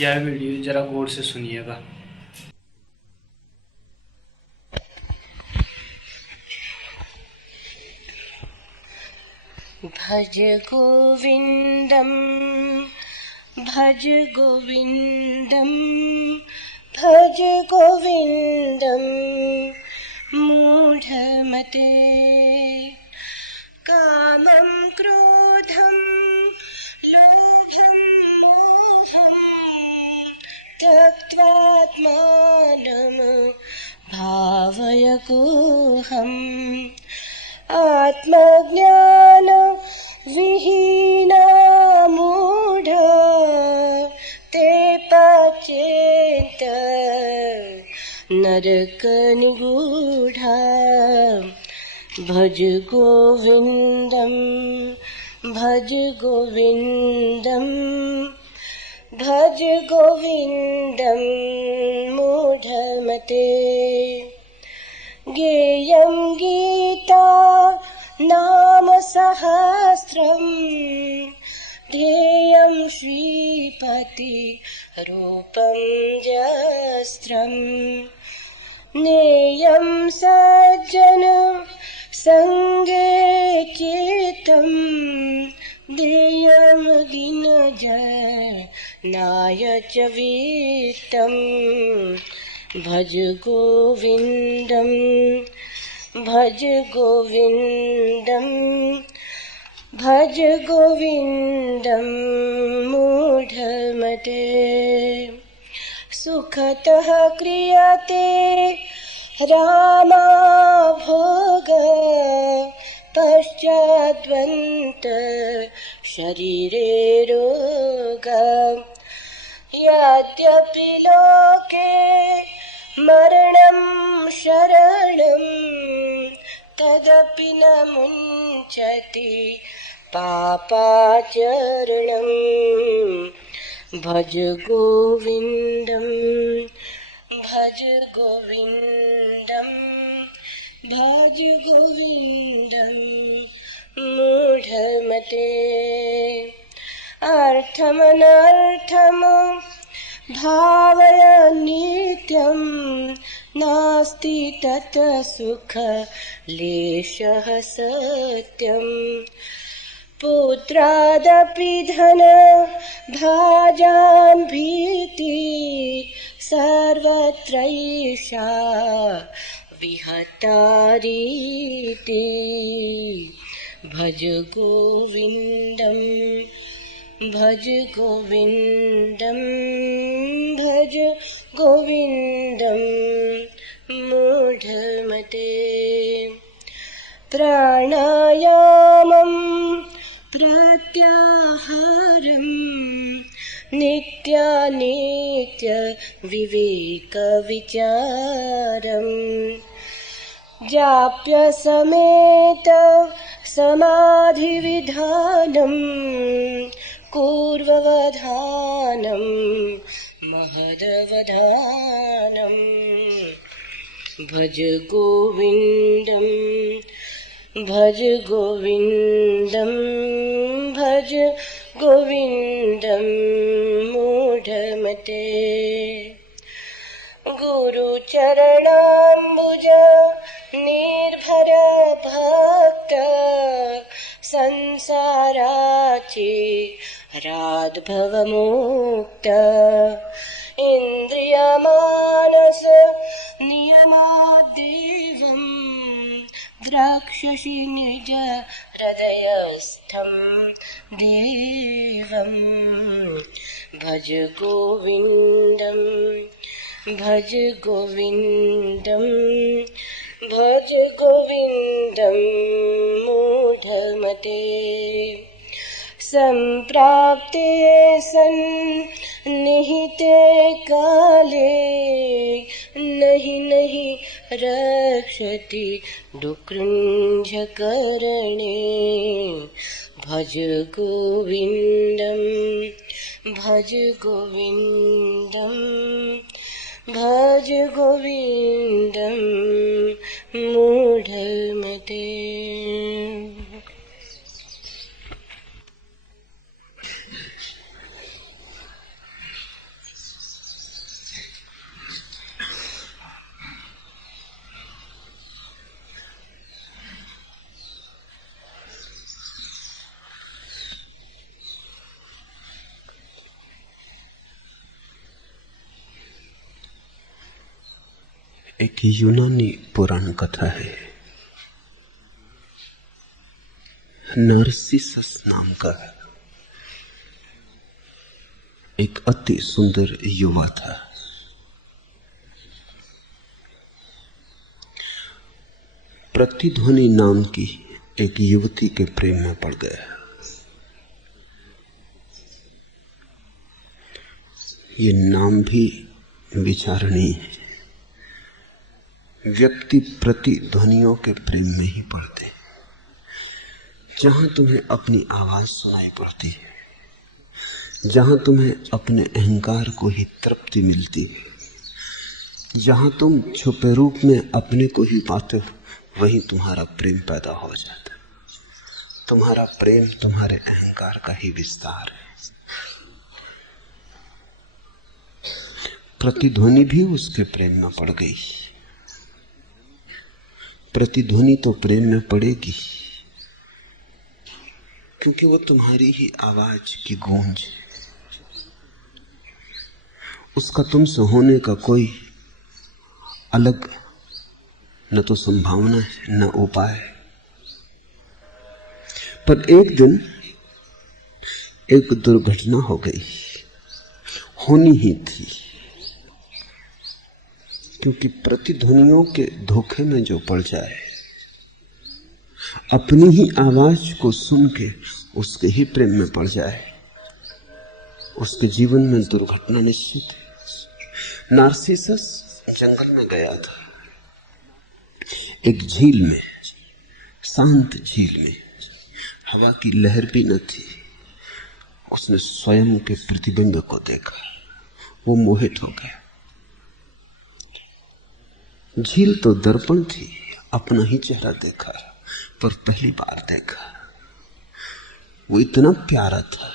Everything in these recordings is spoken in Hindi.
यह वीडियो जरा गौर से सुनिएगा। भज गोविंदम भज गोविंदम भज गोविंदम मूढ़मते कामं क्रोधं लोभं मोहं त्यक्त्वात्मानं भावय कोऽहम् आत्मज्ञान विहीना मूढ़ ते पचेत नरक निगूढ़ा भज गोविंदम भज गोविंदम भज गोविंदम मूढ़मते गेयं गीता नाम सहस्रम् ध्येयं श्रीपति रूपं जस्त्रम् नेयं सज्जन संगे चित्तं देयं गिनजनाय च वित्तं भज गोविंदम भज गोविंदम भज गोविंदम मूढ़मते सुखतः क्रियते रामा भोग पश्चाद्वन्त शरीरे रोग यद्यपि लोके मरणं शरणं तदपि न मुञ्चति पापाचरणं भज गोविंदम भज गोविंदम भज गोविंदम मूढ़मते अर्थमनर्थम भावय नित्यं नास्ति तत् सुख लेशः सत्यं पुत्रादपि धन भाजां भीति सर्वत्रैषा विहतारीति भज गोविंदम भज गोविंदम भज गोविंदम मूढ़मते प्राणायामं प्रत्याहारं नित्यानित्य विवेक विचारं जाप्य समेत समाधि विधानं पूर्ववधानं महदवधानं भज गोविंदम भज गोविंदम भज गोविंदम मूढ़मते गुरुचरणाम्बुज निर्भर भक्त संसाराचे राद्भवमुक्त इन्द्रियमानस नियमाद्देवं द्रक्ष्यसि निज हृदयस्थं देवं भज गोविंदम भज गोविंदम भज गोविंदम मूढ़मते संप्राप्ते सन्निहिते काले नहीं नहीं रक्षति दुकृञ्जकरणे भज गोविंदम भज गोविंदम भज गोविंदम मूढ़मते। एक यूनानी पुराण कथा है। नार्सिसस नाम का एक अति सुंदर युवा था। प्रतिध्वनि नाम की एक युवती के प्रेम में पड़ गया। ये नाम भी विचारणीय है। व्यक्ति प्रतिध्वनियों के प्रेम में ही पड़ते हैं। जहां तुम्हें अपनी आवाज सुनाई पड़ती है, जहां तुम्हें अपने अहंकार को ही तृप्ति मिलती है, जहां तुम छुपे रूप में अपने को ही पाते हो, वहीं तुम्हारा प्रेम पैदा हो जाता है। तुम्हारा प्रेम तुम्हारे अहंकार का ही विस्तार है। प्रतिध्वनि भी उसके प्रेम में पड़ गई। प्रतिध्वनि तो प्रेम में पड़ेगी क्योंकि वो तुम्हारी ही आवाज की गूंज। उसका तुमसे होने का कोई अलग न तो संभावना है न उपाय। पर एक दिन एक दुर्घटना हो गई, होनी ही थी, क्योंकि प्रतिध्वनियों के धोखे में जो पड़ जाए, अपनी ही आवाज को सुन के उसके ही प्रेम में पड़ जाए, उसके जीवन में दुर्घटना निश्चित है। नार्सिसस जंगल में गया था, एक झील में, शांत झील में, हवा की लहर भी न थी। उसने स्वयं के प्रतिबिंब को देखा, वो मोहित हो गया। झील तो दर्पण थी, अपना ही चेहरा देखा, पर पहली बार देखा। वो इतना प्यारा था,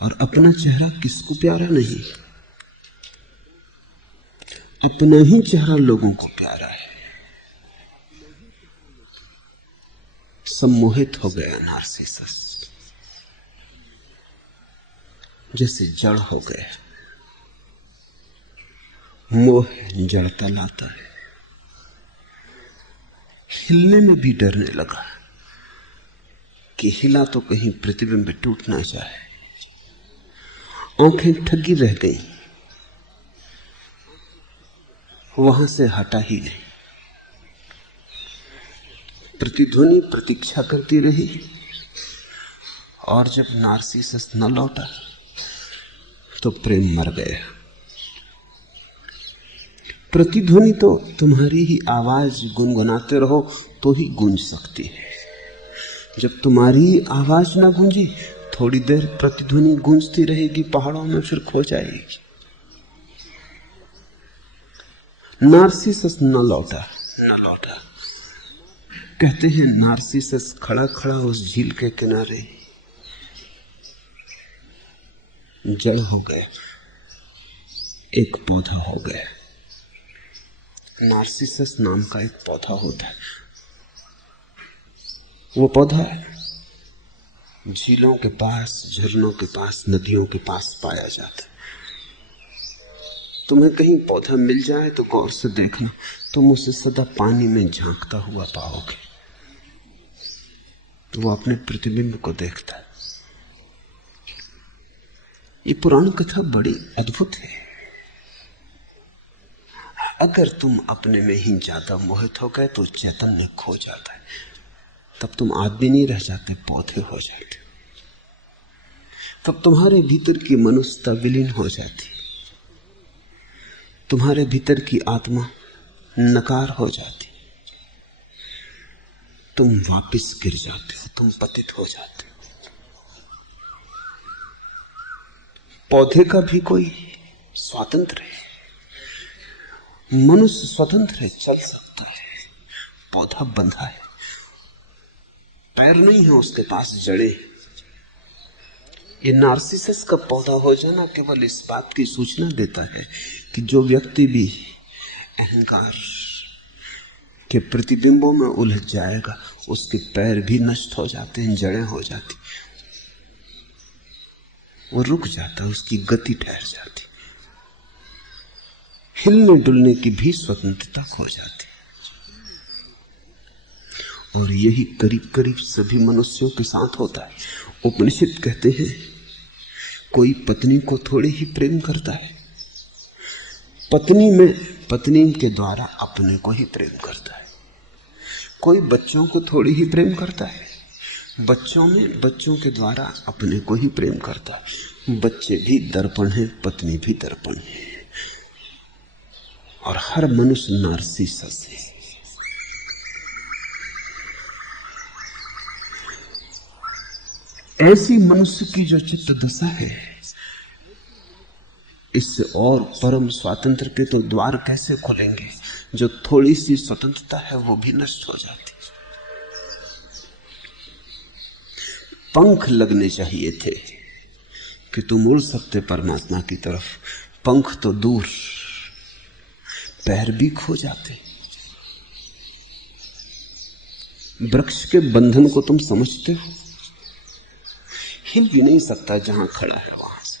और अपना चेहरा किसको प्यारा नहीं। अपना ही चेहरा लोगों को प्यारा है। सम्मोहित हो गया नार्सिसस, जैसे जड़ हो गया। मोह जड़ता लाता है। हिलने में भी डरने लगा कि हिला तो कहीं प्रतिबिंब टूट ना जाए। आंखें ठगी रह गई, वहां से हटा ही नहीं। प्रतिध्वनि प्रतीक्षा करती रही, और जब नार्सिसस न लौटा तो प्रेम मर गया। प्रतिध्वनि तो तुम्हारी ही आवाज गुनगुनाते रहो तो ही गूंज सकती है। जब तुम्हारी आवाज ना गूंजी, थोड़ी देर प्रतिध्वनि गूंजती रहेगी पहाड़ों में, फिर खो जाएगी। नार्सिसस न लौटा। कहते हैं नार्सिसस खड़ा खड़ा उस झील के किनारे जड़ हो गया, एक पौधा हो गया। नार्सिसस नाम का एक पौधा होता है। वो पौधा झीलों के पास, झरनों के पास, नदियों के पास पाया जाता है। तुम्हें कहीं पौधा मिल जाए तो गौर से देखना, तुम उसे सदा पानी में झांकता हुआ पाओगे। तो वो अपने प्रतिबिंब को देखता है। ये पुराण कथा बड़ी अद्भुत है। अगर तुम अपने में ही ज्यादा मोहित हो गए तो चैतन्य खो जाता है। तब तुम आदमी नहीं रह जाते, पौधे हो जाते। तब तुम्हारे भीतर की मनुष्यता विलीन हो जाती, तुम्हारे भीतर की आत्मा नकार हो जाती। तुम वापस गिर जाते हो, तुम पतित हो जाते हो। पौधे का भी कोई स्वातंत्र है। मनुष्य स्वतंत्र है, चल सकता है। पौधा बंधा है, पैर नहीं है उसके पास, जड़े। ये नार्सिसस का पौधा हो जाना केवल इस बात की सूचना देता है कि जो व्यक्ति भी अहंकार के प्रतिबिंबों में उलझ जाएगा, उसके पैर भी नष्ट हो जाते हैं, जड़ें हो जाती, वो रुक जाता, उसकी गति ठहर जाती। हिलने डुलने की भी स्वतंत्रता खो जाती। और यही करीब करीब सभी मनुष्यों के साथ होता है। उपनिषद कहते हैं कोई पत्नी को थोड़ी ही प्रेम करता है, पत्नी के द्वारा अपने को ही प्रेम करता है। कोई बच्चों को थोड़ी ही प्रेम करता है, बच्चों के द्वारा अपने को ही प्रेम करता है। बच्चे भी दर्पण है, पत्नी भी दर्पण है, और हर मनुष्य नार्सिसस है। ऐसी मनुष्य की जो चित्त दशा है, इससे और परम स्वातंत्र के तो द्वार कैसे खुलेंगे। जो थोड़ी सी स्वतंत्रता है वो भी नष्ट हो जाती। पंख लगने चाहिए थे कि तुम उड़ सकते परमात्मा की तरफ, पंख तो दूर, पैर भी खो जाते। वृक्ष के बंधन को तुम समझते हो, हिल भी नहीं सकता जहां खड़ा है वहां से।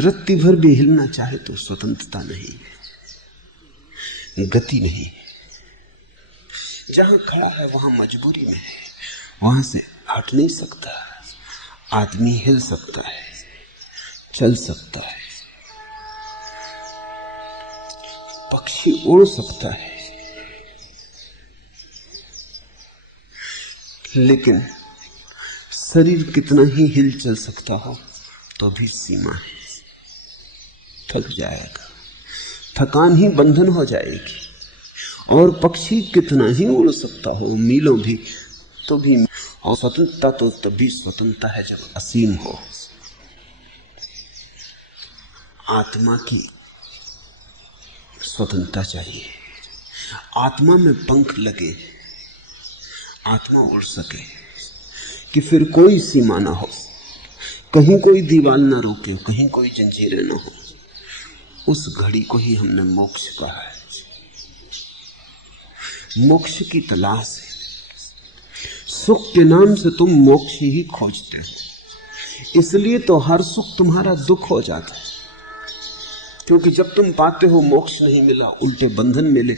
रत्ती भर भी हिलना चाहे तो स्वतंत्रता नहीं है, गति नहीं। जहां खड़ा है वहां मजबूरी में है, वहां से हट नहीं सकता। आदमी हिल सकता है, चल सकता है, पक्षी उड़ सकता है, लेकिन शरीर कितना ही हिल चल सकता हो तो भी सीमा है, थक जाएगा, थकान ही बंधन हो जाएगी। और पक्षी कितना ही उड़ सकता हो मीलों भी, तो भी। और स्वतंत्रता तो तभी स्वतंत्रता है जब असीम हो। आत्मा की स्वतंत्रता चाहिए, आत्मा में पंख लगे, आत्मा उड़ सके कि फिर कोई सीमा ना हो, कहीं कोई दीवार ना रोके, कहीं कोई जंजीरें ना हो। उस घड़ी को ही हमने मोक्ष कहा है। मोक्ष की तलाश है। सुख के नाम से तुम मोक्ष ही खोजते हो, इसलिए तो हर सुख तुम्हारा दुख हो जाता है। क्योंकि जब तुम पाते हो मोक्ष नहीं मिला, उल्टे बंधन मिले,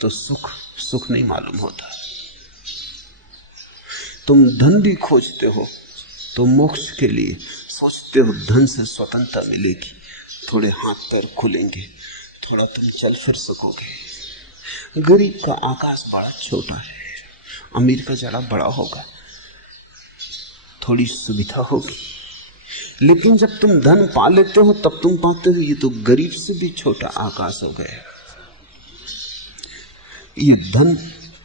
तो सुख सुख नहीं मालूम होता। तुम धन भी खोजते हो तो मोक्ष के लिए सोचते हो धन से स्वतंत्रता मिलेगी, थोड़े हाथ पैर खुलेंगे, थोड़ा तुम चल फिर सकोगे। गरीब का आकाश बड़ा छोटा है, अमीर का जरा बड़ा होगा, थोड़ी सुविधा होगी। लेकिन जब तुम धन पा लेते हो तब तुम पाते हो ये तो गरीब से भी छोटा आकाश हो गया। ये धन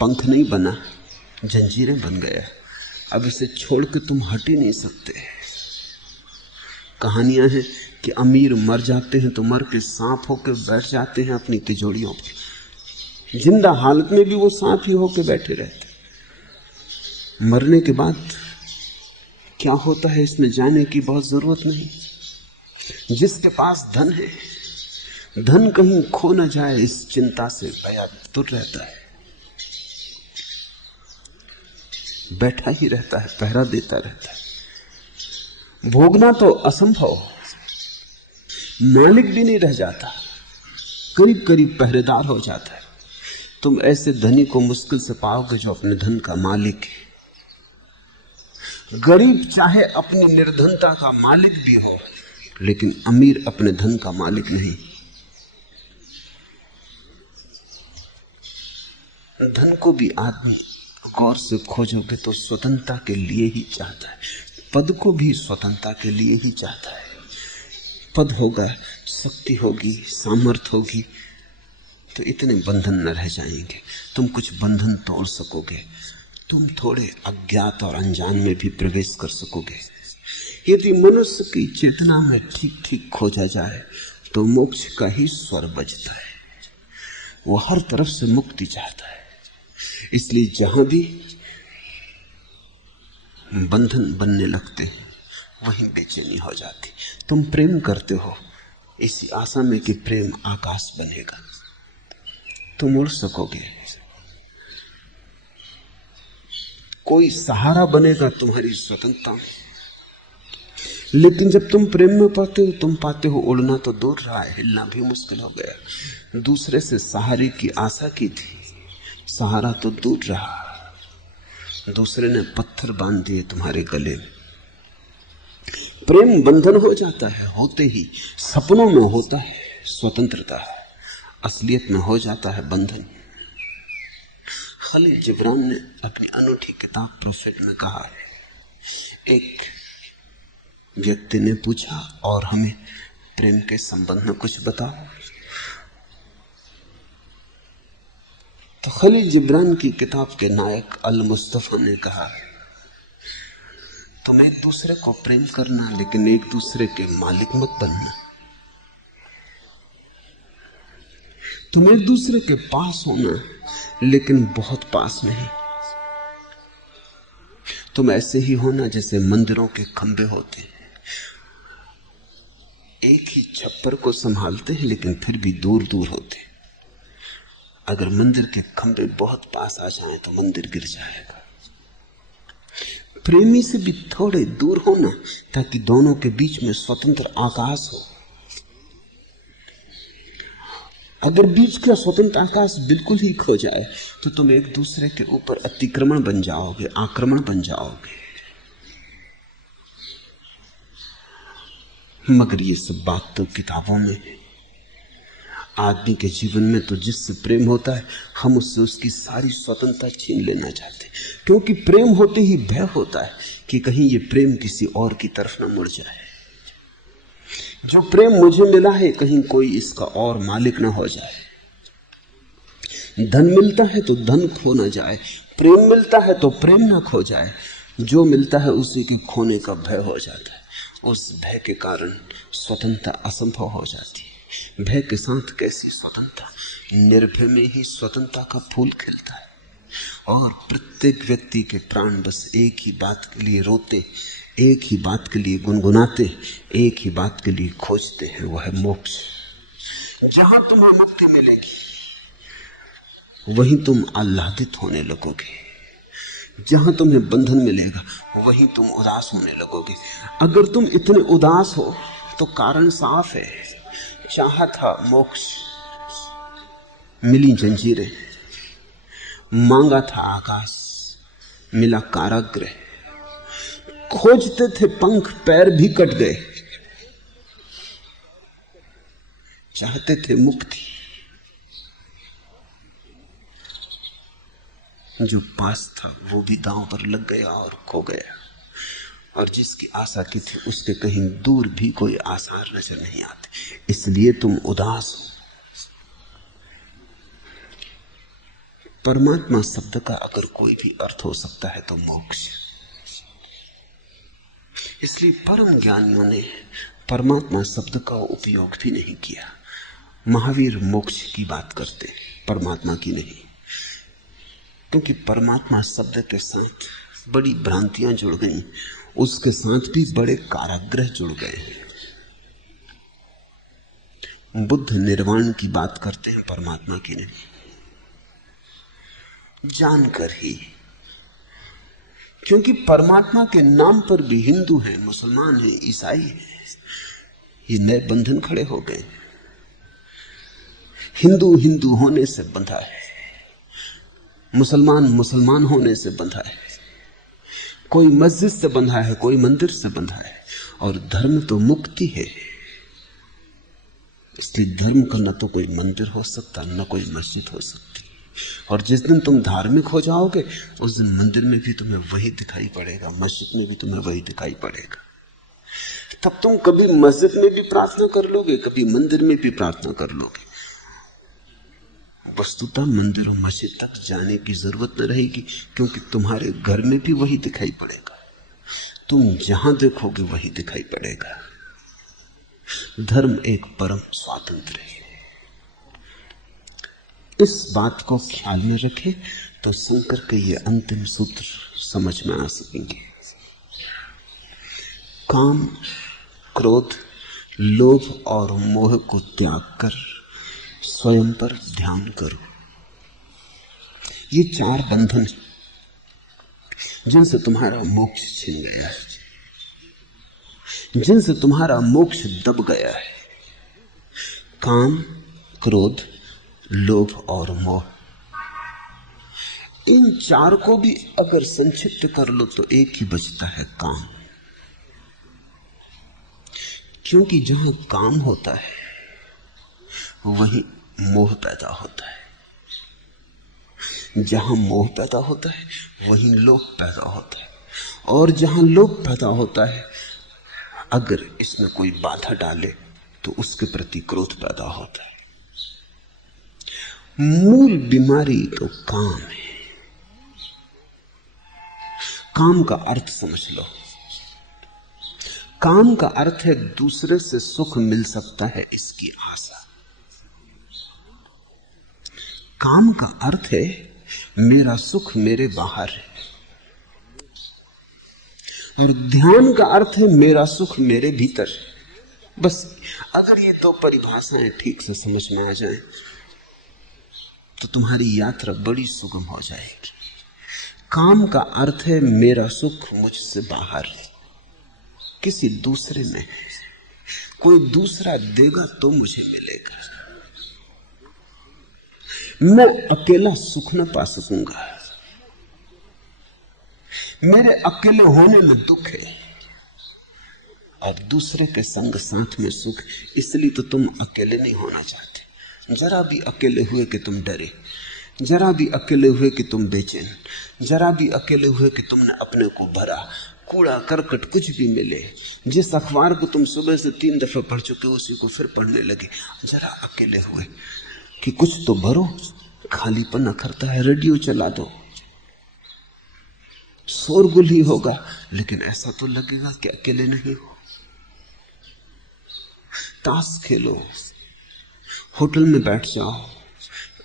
पंख नहीं बना, जंजीरें बन गया। अब इसे छोड़ के तुम हट ही नहीं सकते। कहानियां हैं कि अमीर मर जाते हैं तो मर के सांप होकर बैठ जाते हैं अपनी तिजोरियों पर, जिंदा हालत में भी वो सांप ही होकर बैठे रहते। मरने के बाद क्या होता है इसमें जाने की बहुत जरूरत नहीं। जिसके पास धन है, धन कहीं खो न जाए इस चिंता से बया तुर रहता है, बैठा ही रहता है, पहरा देता रहता है। भोगना तो असंभव, मालिक भी नहीं रह जाता, करीब करीब पहरेदार हो जाता है। तुम ऐसे धनी को मुश्किल से पाओगे जो अपने धन का मालिक है। गरीब चाहे अपनी निर्धनता का मालिक भी हो, लेकिन अमीर अपने धन का मालिक नहीं। धन को भी आदमी गौर से खोजोगे तो स्वतंत्रता के लिए ही चाहता है, पद को भी स्वतंत्रता के लिए ही चाहता है। पद होगा, शक्ति होगी, सामर्थ होगी तो इतने बंधन न रह जाएंगे, तुम कुछ बंधन तोड़ सकोगे, तुम थोड़े अज्ञात और अनजान में भी प्रवेश कर सकोगे। यदि मनुष्य की चेतना में ठीक ठीक खोजा जाए तो मोक्ष का ही स्वर बजता है। वो हर तरफ से मुक्ति चाहता है, इसलिए जहां भी बंधन बनने लगते हैं वहीं बेचैनी हो जाती। तुम प्रेम करते हो इसी आशा में कि प्रेम आकाश बनेगा, तुम उड़ सकोगे, कोई सहारा बनेगा तुम्हारी स्वतंत्रता में। लेकिन जब तुम प्रेम में पड़ते हो तुम पाते हो उड़ना तो दूर रहा है, हिलना भी मुश्किल हो गया। दूसरे से सहारे की आशा की थी, सहारा तो दूर रहा। दूसरे ने पत्थर बांध दिए तुम्हारे गले में। प्रेम बंधन हो जाता है होते ही, सपनों में होता है स्वतंत्रता, असलियत में हो जाता है बंधन। खलील जिब्रान ने अपनी अनूठी किताब प्रोफेट में कहा है, एक व्यक्ति ने पूछा और हमें प्रेम के संबंध में कुछ बताओ। तो खलील जिब्रान की किताब के नायक अल मुस्तफा ने कहा, तुम एक दूसरे को प्रेम करना लेकिन एक दूसरे के मालिक मत बनना। तुम एक दूसरे के पास होना लेकिन बहुत पास नहीं। तुम ऐसे ही होना जैसे मंदिरों के खंभे होते हैं, एक ही छप्पर को संभालते हैं लेकिन फिर भी दूर दूर होते हैं। अगर मंदिर के खंभे बहुत पास आ जाएं तो मंदिर गिर जाएगा। प्रेमी से भी थोड़े दूर होना ताकि दोनों के बीच में स्वतंत्र आकाश हो। अगर बीच का स्वतंत्र आकाश बिल्कुल ही खो जाए तो तुम एक दूसरे के ऊपर अतिक्रमण बन जाओगे, आक्रमण बन जाओगे। मगर ये सब बात तो किताबों में है। आदमी के जीवन में तो जिससे प्रेम होता है हम उससे उसकी सारी स्वतंत्रता छीन लेना चाहते हैं, क्योंकि प्रेम होते ही भय होता है कि कहीं ये प्रेम किसी और की तरफ न मुड़ जाए। जो प्रेम मुझे मिला है कहीं कोई इसका और मालिक ना हो जाए। धन मिलता है तो धन खो ना जाए, प्रेम मिलता है तो प्रेम ना खो जाए। जो मिलता है उसी के खोने का भय हो जाता है। उस भय के कारण स्वतंत्रता असंभव हो जाती है। भय के साथ कैसी स्वतंत्रता? निर्भय में ही स्वतंत्रता का फूल खिलता है। और प्रत्येक व्यक्ति के प्राण बस एक ही बात के लिए रोते, एक ही बात के लिए गुनगुनाते, एक ही बात के लिए खोजते हैं, वह है मोक्ष। जहां तुम्हें मुक्ति मिलेगी वहीं तुम आह्लादित होने लगोगे। जहां तुम्हें बंधन मिलेगा वहीं तुम उदास होने लगोगे। अगर तुम इतने उदास हो तो कारण साफ है। चाहा था मोक्ष, मिली जंजीरें, मांगा था आकाश, मिला कारागृह, खोजते थे पंख, पैर भी कट गए, चाहते थे मुक्ति, जो पास था वो भी दांव पर लग गया और खो गया। और जिसकी आशा की थी उसके कहीं दूर भी कोई आसार नजर नहीं आते, इसलिए तुम उदास हो। परमात्मा शब्द का अगर कोई भी अर्थ हो सकता है तो मोक्ष। इसलिए परम ज्ञानियों ने परमात्मा शब्द का उपयोग भी नहीं किया। महावीर मोक्ष की बात करते, परमात्मा की नहीं, क्योंकि परमात्मा शब्द के साथ बड़ी भ्रांतियां जुड़ गई, उसके साथ भी बड़े कारागृह जुड़ गए। बुद्ध निर्वाण की बात करते हैं, परमात्मा की नहीं, जानकर ही। क्योंकि परमात्मा के नाम पर भी हिंदू हैं, मुसलमान हैं, ईसाई हैं, ये नए बंधन खड़े हो गए। हिंदू हिंदू होने से बंधा है, मुसलमान मुसलमान होने से बंधा है, कोई मस्जिद से बंधा है, कोई मंदिर से बंधा है। और धर्म तो मुक्ति है, इसलिए धर्म का न तो कोई मंदिर हो सकता न कोई मस्जिद हो सकती। और जिस दिन तुम धार्मिक हो जाओगे उस दिन मंदिर में भी तुम्हें वही दिखाई पड़ेगा, मस्जिद में भी तुम्हें वही दिखाई पड़ेगा। तब तुम कभी मस्जिद में भी प्रार्थना कर लोगे, कभी मंदिर में भी प्रार्थना कर लोगे। वस्तुतः मंदिर और मस्जिद तक जाने की जरूरत न रहेगी, क्योंकि तुम्हारे घर में भी वही दिखाई पड़ेगा। तुम जहां देखोगे वही दिखाई पड़ेगा। धर्म एक परम स्वातंत्र्य है। इस बात को ख्याल में रखें तो शंकर के ये अंतिम सूत्र समझ में आ सकेंगे। काम, क्रोध, लोभ और मोह को त्याग कर स्वयं पर ध्यान करो। ये 4 बंधन जिनसे तुम्हारा मोक्ष छिन गया है। जिनसे तुम्हारा मोक्ष दब गया है। काम, क्रोध, लोभ और मोह, इन चार को भी अगर संक्षिप्त कर लो तो एक ही बचता है, काम। क्योंकि जहां काम होता है वहीं मोह पैदा होता है, जहां मोह पैदा होता है वहीं लोभ पैदा होता है, और जहां लोभ पैदा होता है अगर इसमें कोई बाधा डाले तो उसके प्रति क्रोध पैदा होता है। मूल बीमारी तो काम है। काम का अर्थ समझ लो। काम का अर्थ है दूसरे से सुख मिल सकता है इसकी आशा। काम का अर्थ है मेरा सुख मेरे बाहर है, और ध्यान का अर्थ है मेरा सुख मेरे भीतर है। बस अगर ये दो परिभाषाएं ठीक से समझ में आ जाएं तो तुम्हारी यात्रा बड़ी सुगम हो जाएगी। काम का अर्थ है मेरा सुख मुझसे बाहर है, किसी दूसरे में है, कोई दूसरा देगा तो मुझे मिलेगा, मैं अकेला सुख न पा सकूंगा, मेरे अकेले होने में दुख है और दूसरे के संग साथ में सुख। इसलिए तो तुम अकेले नहीं होना चाहते। जरा भी अकेले हुए कि तुम डरे, जरा भी अकेले हुए कि तुम बेचैन, जरा भी अकेले हुए कि तुमने अपने को भरा, कूड़ा करकट कुछ भी मिले, जिस अखबार को तुम सुबह से 3 दफे पढ़ चुके उसी को फिर पढ़ने लगे, जरा अकेले हुए कि कुछ तो भरो, खालीपन अखरता है, रेडियो चला दो, शोरगुल ही होगा लेकिन ऐसा तो लगेगा कि अकेले नहीं हो। ताश खेलो, होटल में बैठ जाओ,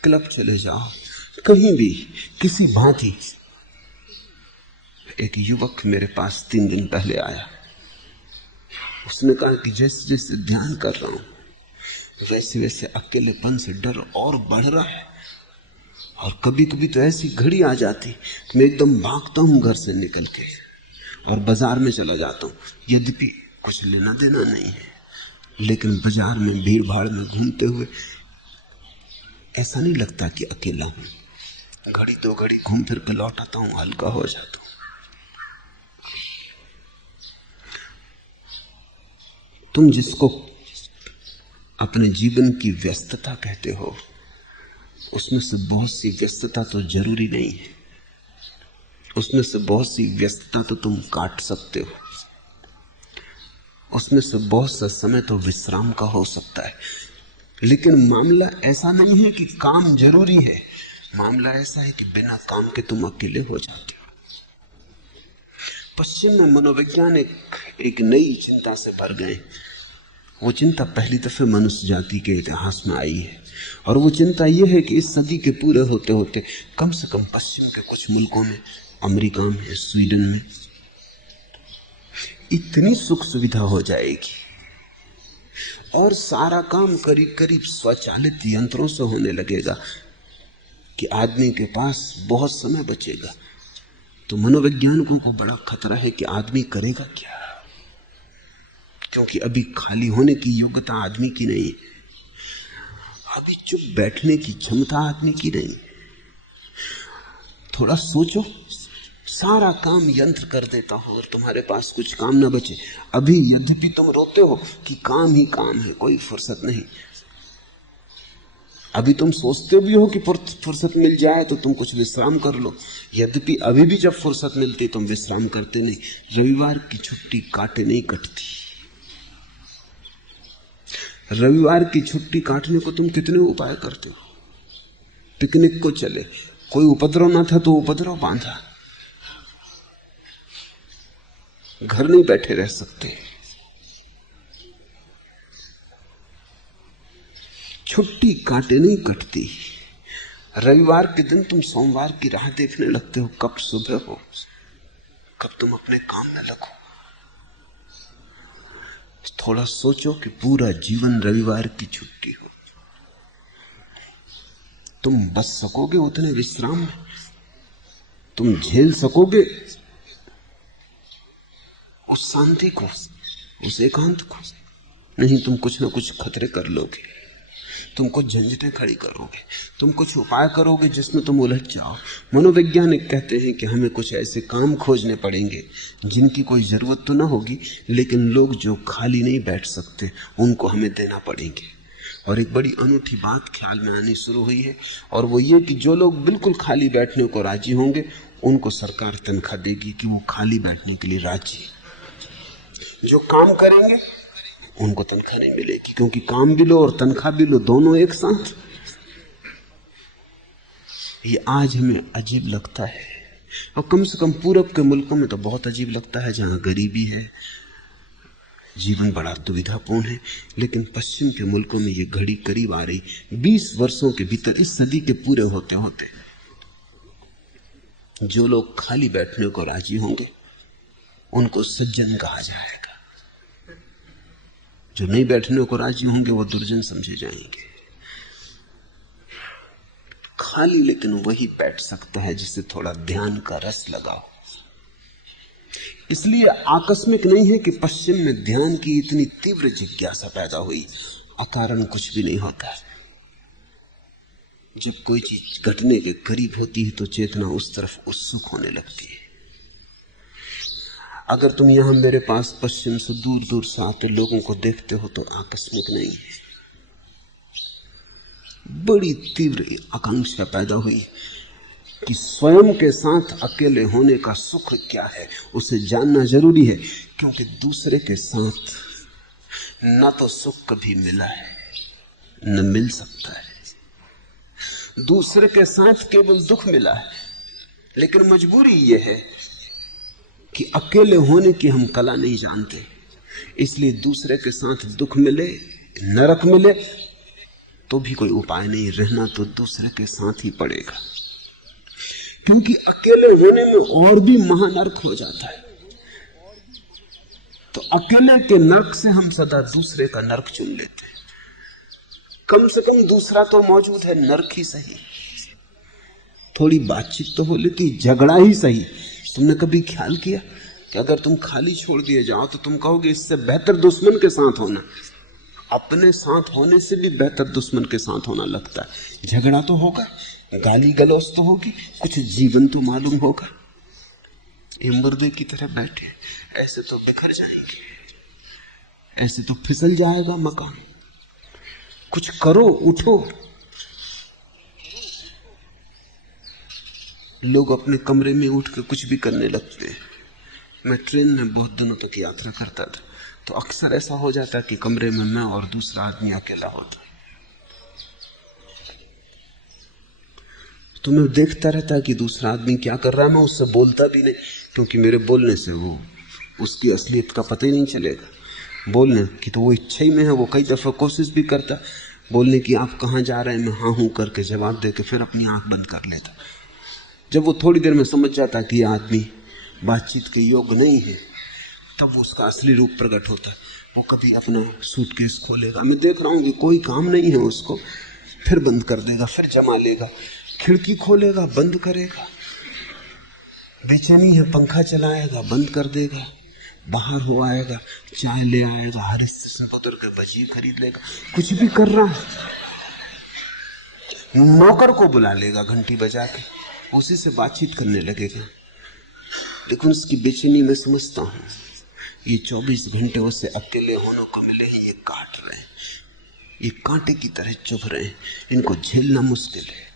क्लब चले जाओ, कहीं भी किसी भांति। एक युवक मेरे पास 3 दिन पहले आया, उसने कहा कि जैसे जैसे ध्यान कर रहा हूं वैसे वैसे अकेलेपन से डर और बढ़ रहा है, और कभी कभी तो ऐसी घड़ी आ जाती मैं एकदम भागता हूं घर से निकल के और बाजार में चला जाता हूं, यद्यपि कुछ लेना देना नहीं है, लेकिन बाजार में भीड़ भाड़ में घूमते हुए ऐसा नहीं लगता कि अकेला हूं। घड़ी 2 घड़ी घूम फिर के लौट आता हूं, हल्का हो जाता हूं। तुम जिसको अपने जीवन की व्यस्तता कहते हो उसमें से बहुत सी व्यस्तता तो जरूरी नहीं है, उसमें से बहुत सी व्यस्तता तो तुम काट सकते हो, उसमें से बहुत सा समय तो विश्राम का हो सकता है। लेकिन मामला ऐसा नहीं है कि काम जरूरी है, मामला ऐसा है कि बिना काम के तुम अकेले हो जाते हो। पश्चिम में मनोवैज्ञानिक एक नई चिंता से भर गए। वो चिंता पहली दफे मनुष्य जाति के इतिहास में आई है, और वो चिंता ये है कि इस सदी के पूरे होते होते कम से कम पश्चिम के कुछ मुल्कों में, अमेरिका में, स्वीडन में इतनी सुख सुविधा हो जाएगी और सारा काम करीब करीब स्वचालित यंत्रों से होने लगेगा कि आदमी के पास बहुत समय बचेगा। तो मनोवैज्ञानिकों को बड़ा खतरा है कि आदमी करेगा क्या, क्योंकि अभी खाली होने की योग्यता आदमी की नहीं, अभी चुप बैठने की क्षमता आदमी की नहीं। थोड़ा सोचो, सारा काम यंत्र कर देता हो और तुम्हारे पास कुछ काम ना बचे। अभी यद्यपि तुम रोते हो कि काम ही काम है, कोई फुर्सत नहीं, अभी तुम सोचते भी हो कि फुर्सत मिल जाए तो तुम कुछ विश्राम कर लो, यद्यपि अभी भी जब फुर्सत मिलती तुम विश्राम करते नहीं। रविवार की छुट्टी काटे नहीं कटती। रविवार की छुट्टी काटने को तुम कितने उपाय करते हो। पिकनिक को चले, कोई उपद्रव ना था तो उपद्रव बांधा, घर नहीं बैठे रह सकते। छुट्टी काटे नहीं कटती। रविवार के दिन तुम सोमवार की राह देखने लगते हो, कब सुबह हो, कब तुम अपने काम में लगो। थोड़ा सोचो कि पूरा जीवन रविवार की छुट्टी हो, तुम बच सकोगे उतने विश्राम में? तुम झेल सकोगे उस शांति को? उस एकांत को। नहीं, तुम कुछ ना कुछ खतरे कर लोगे, तुम कुछ झंझटें खड़ी करोगे, तुम कुछ उपाय करोगे जिसमें तुम उलझ जाओ। मनोवैज्ञानिक कहते हैं कि हमें कुछ ऐसे काम खोजने पड़ेंगे जिनकी कोई जरूरत तो ना होगी, लेकिन लोग जो खाली नहीं बैठ सकते उनको हमें देना पड़ेंगे। और एक बड़ी अनूठी बात ख्याल में आनी शुरू हुई है, और वो ये कि जो लोग बिल्कुल खाली बैठने को राजी होंगे उनको सरकार तनख्वाह देगी कि वो खाली बैठने के लिए राजी। जो काम करेंगे उनको तनख्वाह नहीं मिलेगी, क्योंकि काम भी लो और तनख्वाह भी लो, दोनों एक साथ। ये आज हमें अजीब लगता है, और कम से कम पूरब के मुल्कों में तो बहुत अजीब लगता है, जहां गरीबी है, जीवन बड़ा दुविधापूर्ण है। लेकिन पश्चिम के मुल्कों में ये घड़ी करीब आ रही। 20 वर्षों के भीतर, इस सदी के पूरे होते होते, जो लोग खाली बैठने को राजी होंगे उनको सज्जन कहा जाएगा, जो नहीं बैठने को राजी होंगे वो दुर्जन समझे जाएंगे। खाली लेकिन वही बैठ सकता है जिसे थोड़ा ध्यान का रस लगाओ। इसलिए आकस्मिक नहीं है कि पश्चिम में ध्यान की इतनी तीव्र जिज्ञासा पैदा हुई। अकारण कुछ भी नहीं होता। जब कोई चीज घटने के करीब होती है तो चेतना उस तरफ उत्सुक होने लगती है। अगर तुम यहां मेरे पास पश्चिम से दूर दूर से आते लोगों को देखते हो तो आकस्मिक नहीं है। बड़ी तीव्र आकांक्षा पैदा हुई कि स्वयं के साथ अकेले होने का सुख क्या है, उसे जानना जरूरी है, क्योंकि दूसरे के साथ न तो सुख कभी मिला है न मिल सकता है। दूसरे के साथ केवल दुख मिला है, लेकिन मजबूरी यह है कि अकेले होने की हम कला नहीं जानते। इसलिए दूसरे के साथ दुख मिले, नरक मिले तो भी कोई उपाय नहीं, रहना तो दूसरे के साथ ही पड़ेगा। क्योंकि अकेले होने में और भी महानर्क हो जाता है। तो अकेले के नर्क से हम सदा दूसरे का नर्क चुन लेते हैं। कम से कम दूसरा तो मौजूद है, नर्क ही सही, थोड़ी बातचीत तो हो, लेकिन झगड़ा ही सही। तुमने कभी ख्याल किया कि अगर तुम खाली छोड़ दिए जाओ तो तुम कहोगे इससे बेहतर दुश्मन के साथ होना। अपने साथ होने से भी बेहतर दुश्मन के साथ होना लगता है। झगड़ा तो होगा, गाली गलौज तो होगी, कुछ जीवन तो मालूम होगा। ये मुर्दे की तरह बैठे ऐसे तो बिखर जाएंगे, ऐसे तो फिसल जाएगा मकान। कुछ करो, उठो। लोग अपने कमरे में उठ के कुछ भी करने लगते हैं। मैं ट्रेन में बहुत दिनों तक यात्रा करता था, तो अक्सर ऐसा हो जाता कि कमरे में मैं और दूसरा आदमी अकेला होता। तो मैं देखता रहता कि दूसरा आदमी क्या कर रहा है। मैं उससे बोलता भी नहीं, क्योंकि मेरे बोलने से वो उसकी असलियत का पता ही नहीं चलेगा। बोलने की तो वो इच्छा ही में है। वो कई दफा कोशिश भी करता बोलने की, आप कहाँ जा रहे हैं, मैं हाँ हूं करके जवाब दे के फिर अपनी आंख बंद कर लेता। जब वो थोड़ी देर में समझ जाता कि यह आदमी बातचीत के योग्य नहीं है, तब वो उसका असली रूप प्रकट होता है। वो कभी अपना सूटकेस खोलेगा, मैं देख रहा हूँ कि कोई काम नहीं है उसको, फिर बंद कर देगा, फिर जमा लेगा, खिड़की खोलेगा, बंद करेगा, बेचैनी है, पंखा चलाएगा, बंद कर देगा, बाहर हो आएगा, चाय ले आएगा, हर स्टेशन पर उतर के भजी खरीद लेगा, कुछ भी कर रहा है। नौकर को बुला लेगा घंटी बजा के, उसी से बातचीत करने लगेगा। लेकिन उसकी बेचैनी मैं समझता हूँ। ये 24 घंटे उसे अकेले होने को मिले हैं, ये काट रहे हैं, ये कांटे की तरह चुभ रहे हैं, इनको झेलना मुश्किल है।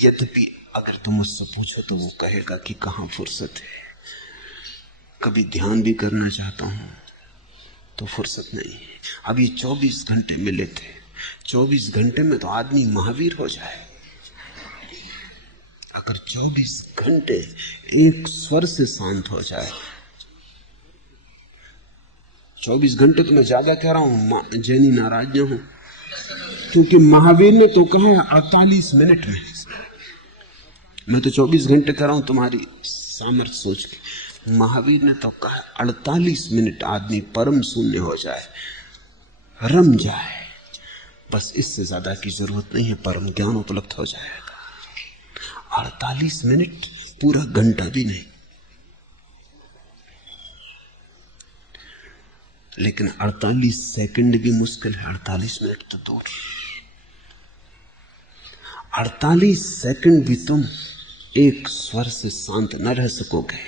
यद्यपि अगर तुम मुझसे पूछो तो वो कहेगा कि कहाँ फुर्सत है। कभी ध्यान भी करना चाहता हूँ तो फुर्सत नहीं है। अब ये 24 घंटे मिले थे, 24 घंटे में तो आदमी महावीर हो जाए। अगर 24 घंटे एक स्वर से शांत हो जाए, 24 घंटे तो मैं ज्यादा कह रहा हूं, जैनी नाराज न हो, क्योंकि महावीर ने तो कहा है 48 मिनट में। मैं तो 24 घंटे कह रहा हूं तुम्हारी सामर्थ्य सोच के। महावीर ने तो कहा 48 मिनट आदमी परम शून्य हो जाए, रम जाए, बस इससे ज्यादा की जरूरत नहीं है, परम ज्ञान उपलब्ध हो जाएगा। 48 मिनट, पूरा घंटा भी नहीं। लेकिन 48 सेकंड भी मुश्किल है, 48 मिनट तो दूर। 48 सेकंड भी तुम एक स्वर से शांत न रह सकोगे,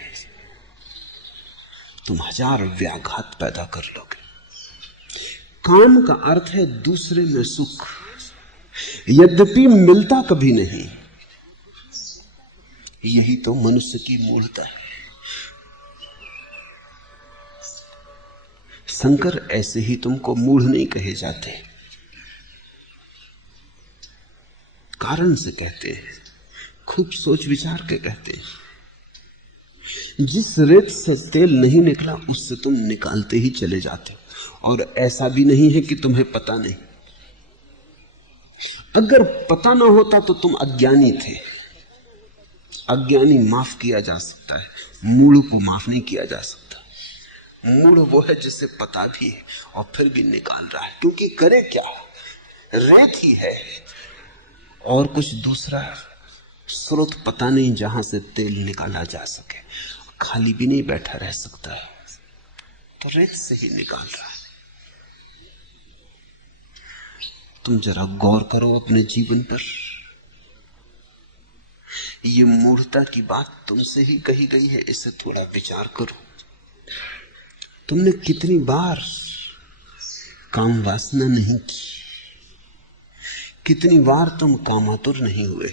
तुम हजार व्याघात पैदा कर लोगे। काम का अर्थ है दूसरे में सुख, यद्यपि मिलता कभी नहीं। यही तो मनुष्य की मूलता है। शंकर ऐसे ही तुमको मूढ़ नहीं कहे जाते, कारण से कहते हैं, खूब सोच विचार के कहते हैं। जिस रेत से तेल नहीं निकला उससे तुम निकालते ही चले जाते हो, और ऐसा भी नहीं है कि तुम्हें पता नहीं। अगर पता ना होता तो तुम अज्ञानी थे। अज्ञानी माफ किया जा सकता है, मूढ़ को माफ नहीं किया जा सकता। मूढ़ वो है जिसे पता भी है और फिर भी निकाल रहा है, क्योंकि करे क्या, रेत ही है और कुछ दूसरा स्रोत पता नहीं जहां से तेल निकाला जा सके। खाली भी नहीं बैठा रह सकता है, तो रेत से ही निकाल रहा है। तुम जरा गौर करो अपने जीवन पर। ये मूढ़ता की बात तुमसे ही कही गई है, इसे थोड़ा विचार करो। तुमने कितनी बार काम वासना नहीं की, कितनी बार तुम कामातुर नहीं हुए,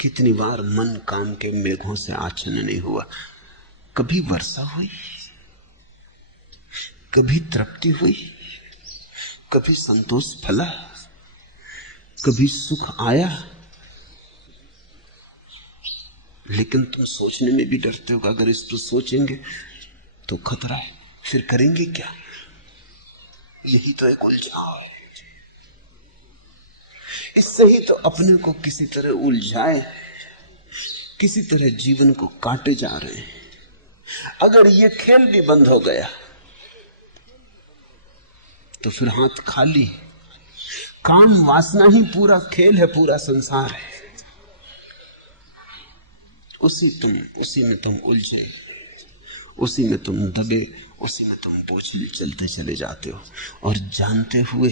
कितनी बार मन काम के मेघों से आच्छन्न नहीं हुआ। कभी वर्षा हुई, कभी तृप्ति हुई, कभी संतोष फला, कभी सुख आया। लेकिन तुम सोचने में भी डरते हो कि अगर इस पर सोचेंगे तो खतरा है, फिर करेंगे क्या। यही तो एक उलझाव है। इससे ही तो अपने को किसी तरह उलझाए, किसी तरह जीवन को काटे जा रहे हैं। अगर ये खेल भी बंद हो गया तो फिर हाथ खाली। काम वासना ही पूरा खेल है, पूरा संसार है। उसी में तुम उलझे, उसी में तुम दबे, उसी में तुम बोझ में चलते चले जाते हो, और जानते हुए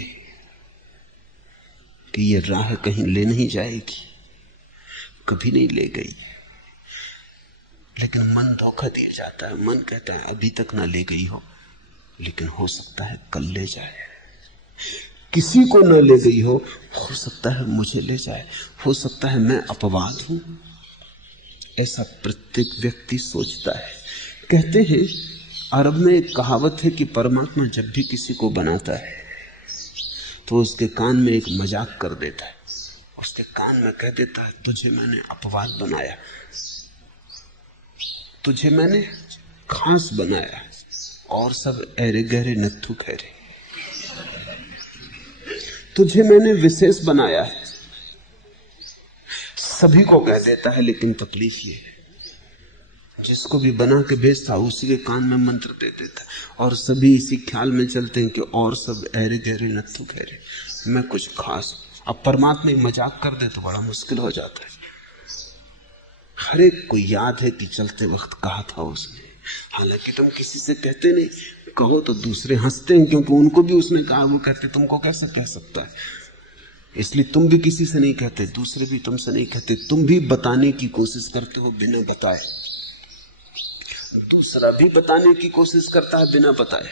कि ये राह कहीं ले नहीं जाएगी, कभी नहीं ले गई। लेकिन मन धोखा दिया जाता है। मन कहता है अभी तक ना ले गई हो, लेकिन हो सकता है कल ले जाए। किसी को न ले गई हो सकता है मुझे ले जाए, हो सकता है मैं अपवाद हूं। ऐसा प्रत्येक व्यक्ति सोचता है। कहते हैं अरब में एक कहावत है कि परमात्मा जब भी किसी को बनाता है तो उसके कान में एक मजाक कर देता है। उसके कान में कह देता है तुझे मैंने अपवाद बनाया, तुझे मैंने खास बनाया, और सब ऐरे गहरे नत्थु खैरे। तुझे मैंने विशेष बनाया है। सभी को कह देता है, लेकिन तकलीफ ये है जिसको भी बना के भेजता उसी के कान में मंत्र दे देता, और सभी इसी ख्याल में चलते हैं कि और सब ऐरे गहरे नत्थु खैरे, मैं कुछ खास। अब परमात्मा मजाक कर दे तो बड़ा मुश्किल हो जाता है। हर एक को याद है कि चलते वक्त कहा था उसने, हालांकि तुम किसी से कहते नहीं। कहो तो दूसरे हंसते हैं, क्योंकि उनको भी उसने कहा। वो कहते तुमको कैसे कह सकता है, इसलिए तुम भी किसी से नहीं कहते, दूसरे भी तुमसे नहीं कहते। तुम भी बताने की कोशिश करते हो बिना बताए, दूसरा भी बताने की कोशिश करता है बिना बताए।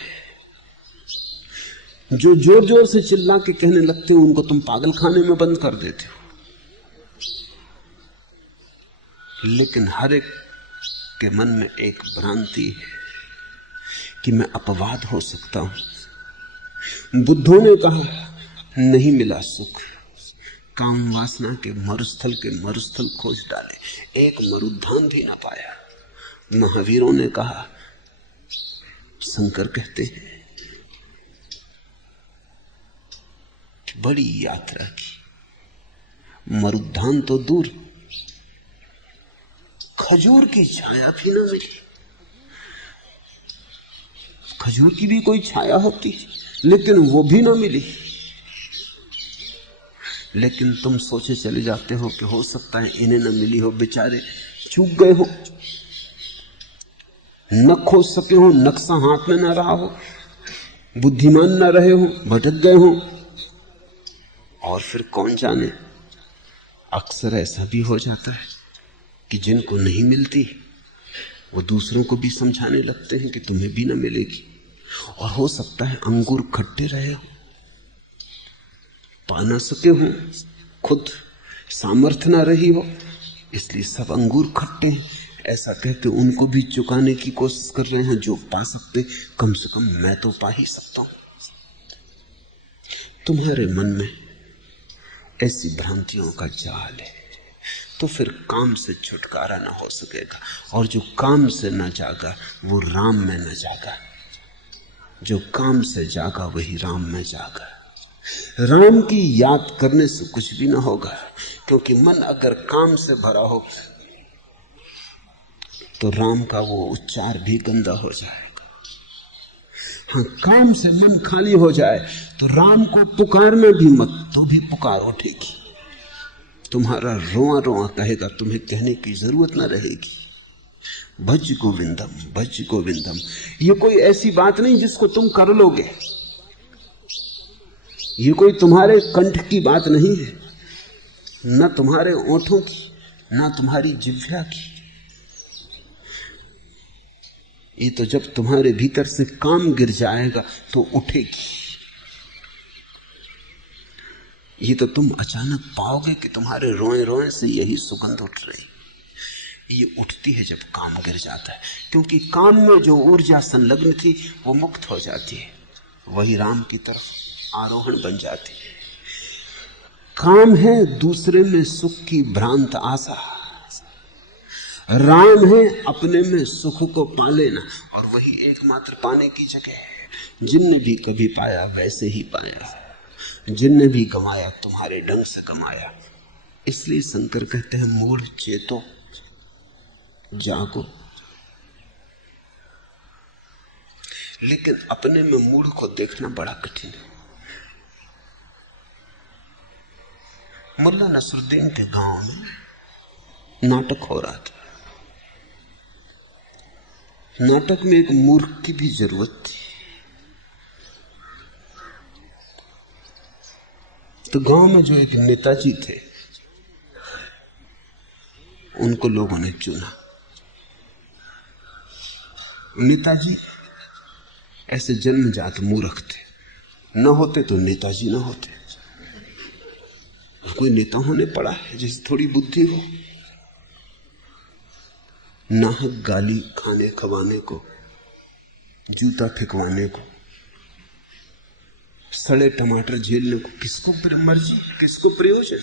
जो जोर जोर से चिल्ला के कहने लगते हो उनको तुम पागल खाने में बंद कर देते हो। लेकिन हर एक के मन में एक भ्रांति है कि मैं अपवाद हो सकता हूं। बुद्धों ने कहा नहीं मिला सुख, काम वासना के मरुस्थल खोज डाले, एक मरुद्धान भी ना पाया। महावीरों ने कहा, शंकर कहते हैं कि बड़ी यात्रा की, मरुद्धान तो दूर, खजूर की छाया भी न मिली। खजूर की भी कोई छाया होती, लेकिन वो भी न मिली। लेकिन तुम सोचे चले जाते हो कि हो सकता है इन्हें न मिली हो, बेचारे चूक गए हो, न खोज सके हो, नक्शा हाथ में न रहा हो, बुद्धिमान ना रहे हो, भटक गए हो, और फिर कौन जाने, अक्सर ऐसा भी हो जाता है कि जिनको नहीं मिलती वो दूसरों को भी समझाने लगते हैं कि तुम्हें भी ना मिलेगी। और हो सकता है अंगूर खट्टे रहे हो, पा ना सके हो, खुद सामर्थ्य ना रही हो, इसलिए सब अंगूर खट्टे हैं, ऐसा कहते उनको भी चुकाने की कोशिश कर रहे हैं। जो पा सकते कम से कम मैं तो पा ही सकता हूं। तुम्हारे मन में ऐसी भ्रांतियों का जाल है तो फिर काम से छुटकारा ना हो सकेगा। और जो काम से न जागा वो राम में न जागा, जो काम से जागा वही राम में जागा। राम की याद करने से कुछ भी ना होगा, क्योंकि मन अगर काम से भरा हो तो राम का वो उच्चार भी गंदा हो जाएगा। हाँ, काम से मन खाली हो जाए तो राम को पुकारना भी मत, तो भी पुकार उठेगी। तुम्हारा रोआ रोआ कहेगा, तुम्हें कहने की जरूरत ना रहेगी। भज गोविंदम, भज गोविंदम। ये कोई ऐसी बात नहीं जिसको तुम कर लोगे, ये कोई तुम्हारे कंठ की बात नहीं है, न तुम्हारे ओंठों की, न तुम्हारी जिह्वा की। ये तो जब तुम्हारे भीतर से काम गिर जाएगा तो उठेगी। ये तो तुम अचानक पाओगे कि तुम्हारे रोए रोए से यही सुगंध उठ रही। ये उठती है जब काम गिर जाता है, क्योंकि काम में जो ऊर्जा संलग्न थी वो मुक्त हो जाती है, वही राम की तरफ आरोहण बन जाती है। काम है दूसरे में सुख की भ्रांत आशा, राम है अपने में सुख को पा लेना, और वही एकमात्र पाने की जगह है। जिनने भी कभी पाया वैसे ही पाया, जिनने भी गमाया तुम्हारे ढंग से गमाया। इसलिए शंकर कहते हैं मूढ़ चेतो जागो। लेकिन अपने में मूढ़ को देखना बड़ा कठिन है। मुल्ला नसरुद्दीन के गांव में नाटक हो रहा था। नाटक में एक मूर्ख की भी जरूरत थी। तो गांव में जो एक नेताजी थे उनको लोगों ने चुना। नेताजी ऐसे जन्मजात मूर्ख थे, न होते तो नेताजी न होते। कोई नेता होने पड़ा है जिसे थोड़ी बुद्धि हो। नाहक गाली खाने खवाने को, जूता फेंकवाने को, सड़े टमाटर झेलने को किसको मर्जी, किसको प्रयोजन।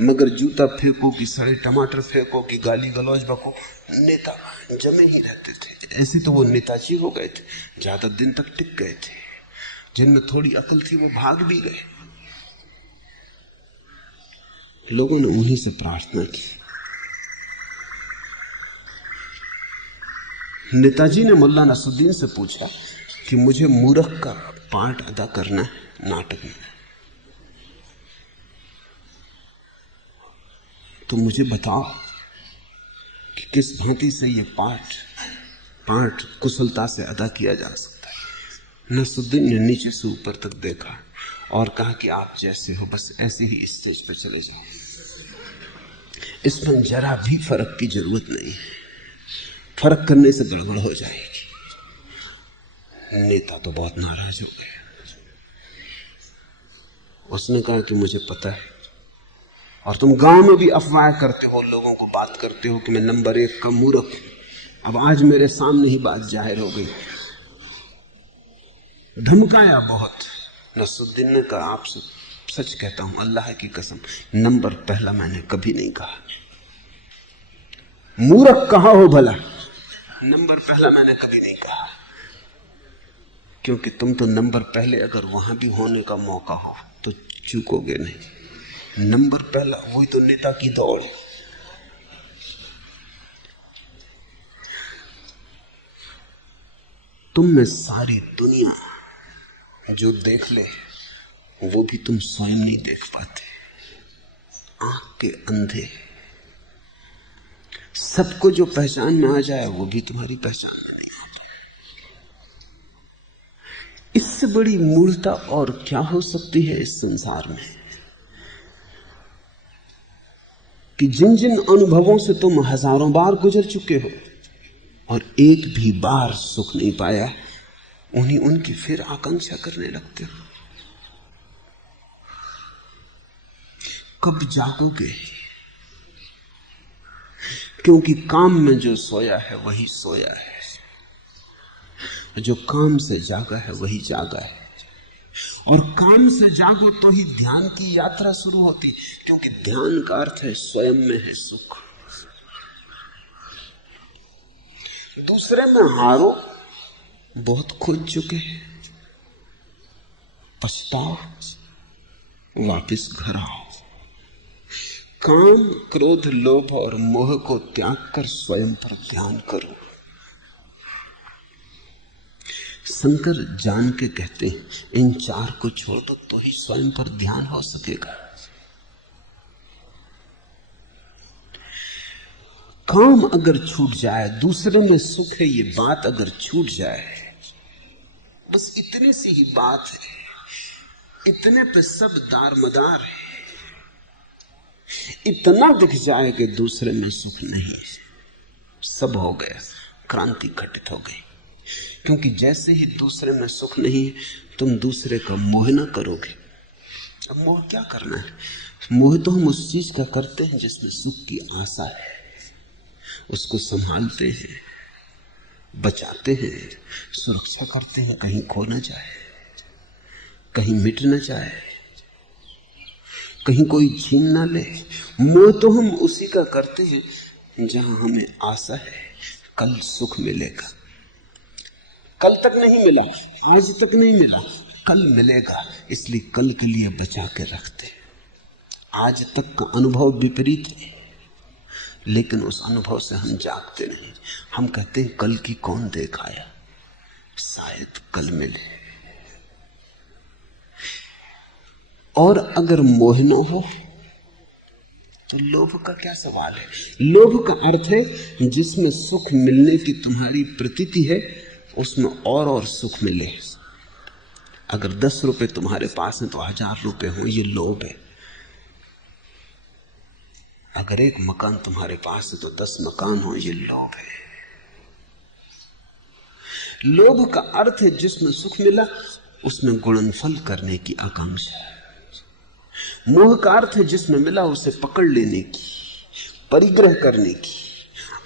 मगर जूता फेंको कि सड़े टमाटर फेंको कि गाली गलौज बको, नेता जमे ही रहते थे। ऐसे तो वो नेताजी हो गए थे, ज्यादा दिन तक टिक गए थे। जिनमें थोड़ी अकल थी वो भाग भी गए। लोगों ने उन्हीं से प्रार्थना की। नेताजी ने मुल्ला नसरुद्दीन से पूछा कि मुझे मूर्ख का पार्ट अदा करना है नाटक में, तो मुझे बताओ कि किस भांति से ये पार्ट कुशलता से अदा किया जा सकता है। नसरुद्दीन ने नीचे से ऊपर तक देखा और कहा कि आप जैसे हो बस ऐसे ही स्टेज पर चले जाओ, इसमें जरा भी फर्क की जरूरत नहीं है, फर्क करने से गड़बड़ हो जाएगी। नेता तो बहुत नाराज हो गया। उसने कहा कि मुझे पता है, और तुम गांव में भी अफवाह करते हो, लोगों को बात करते हो कि मैं नंबर 1 का मूर्ख हूं। अब आज मेरे सामने ही बात जाहिर हो गई। धमकाया बहुत। नसरुद्दीन ने कहा आपसे सच कहता हूं, अल्लाह की कसम, नंबर पहला मैंने कभी नहीं कहा। मूर्ख कहा हो भला, नंबर पहला मैंने कभी नहीं कहा। क्योंकि तुम तो नंबर पहले अगर वहां भी होने का मौका हो तो चूकोगे नहीं। नंबर पहला वही तो नेता की दौड़ है। तुम में सारी दुनिया जो देख ले वो भी तुम स्वयं नहीं देख पाते। आंख के अंधे। सबको जो पहचान में आ जाए वो भी तुम्हारी पहचान में नहीं आता। इससे बड़ी मूर्खता और क्या हो सकती है इस संसार में कि जिन जिन अनुभवों से तुम हजारों बार गुजर चुके हो और एक भी बार सुख नहीं पाया, उनकी फिर आकांक्षा करने लगते हो। कब जागोगे? क्योंकि काम में जो सोया है वही सोया है, जो काम से जागा है वही जागा है। और काम से जागो तो ही ध्यान की यात्रा शुरू होती, क्योंकि ध्यान का अर्थ है स्वयं में है सुख। दूसरे में हारो, बहुत खोज चुके हैं, पछताओ, वापस घर आओ। काम, क्रोध, लोभ और मोह को त्याग कर स्वयं पर ध्यान करो। शंकर जान के कहते हैं इन चार को छोड़ दो तो ही स्वयं पर ध्यान हो सकेगा। काम अगर छूट जाए, दूसरे में सुख है ये बात अगर छूट जाए, बस इतनी सी ही बात है, इतने पे सब दारमदार है, इतना दिख जाए कि दूसरे में सुख नहीं, सब हो गया, क्रांति घटित हो गई। क्योंकि जैसे ही दूसरे में सुख नहीं है, तुम दूसरे का मोह न करोगे। अब मोह क्या करना है? मोह तो हम उस चीज का करते हैं जिसमें सुख की आशा है, उसको संभालते हैं, बचाते हैं, सुरक्षा करते हैं, कहीं खो न जाए, कहीं मिट न जाए, कहीं कोई छीन ना ले। मोह तो हम उसी का करते हैं जहां हमें आशा है कल सुख मिलेगा। कल तक नहीं मिला, आज तक नहीं मिला, कल मिलेगा, इसलिए कल के लिए बचा के रखते हैं। आज तक का अनुभव विपरीत है, लेकिन उस अनुभव से हम जागते नहीं। हम कहते हैं कल की कौन देख आया, शायद कल मिले। और अगर मोह न हो तो लोभ का क्या सवाल है? लोभ का अर्थ है जिसमें सुख मिलने की तुम्हारी प्रतीति है उसमें और सुख मिले। अगर 10 रुपए तुम्हारे पास हैं तो 1000 रुपए हो, ये लोभ है। अगर एक मकान तुम्हारे पास है तो 10 मकान हो, ये लोभ है। लोभ का अर्थ है जिसमें सुख मिला उसमें गुणनफल करने की आकांक्षा है। मोह का अर्थ है जिसमें मिला उसे पकड़ लेने की, परिग्रह करने की,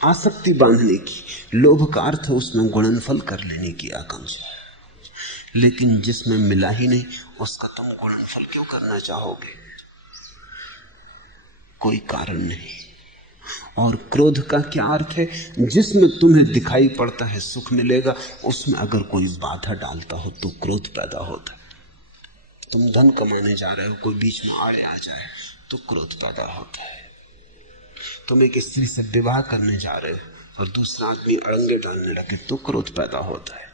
आसक्ति बांधने की। लोभ का अर्थ है उसमें गुणनफल कर लेने की आकांक्षा है। लेकिन जिसमें मिला ही नहीं उसका तुम गुणनफल क्यों करना चाहोगे? कोई कारण नहीं। और क्रोध का क्या अर्थ है? जिसमें तुम्हें दिखाई पड़ता है सुख मिलेगा उसमें अगर कोई बाधा डालता हो तो क्रोध पैदा होता है। तुम धन कमाने जा रहे हो, कोई बीच में आड़े आ जाए तो क्रोध पैदा होता है। तुम एक स्त्री से विवाह करने जा रहे हो और दूसरा आदमी अड़ंगे डालने लगे तो क्रोध पैदा होता है।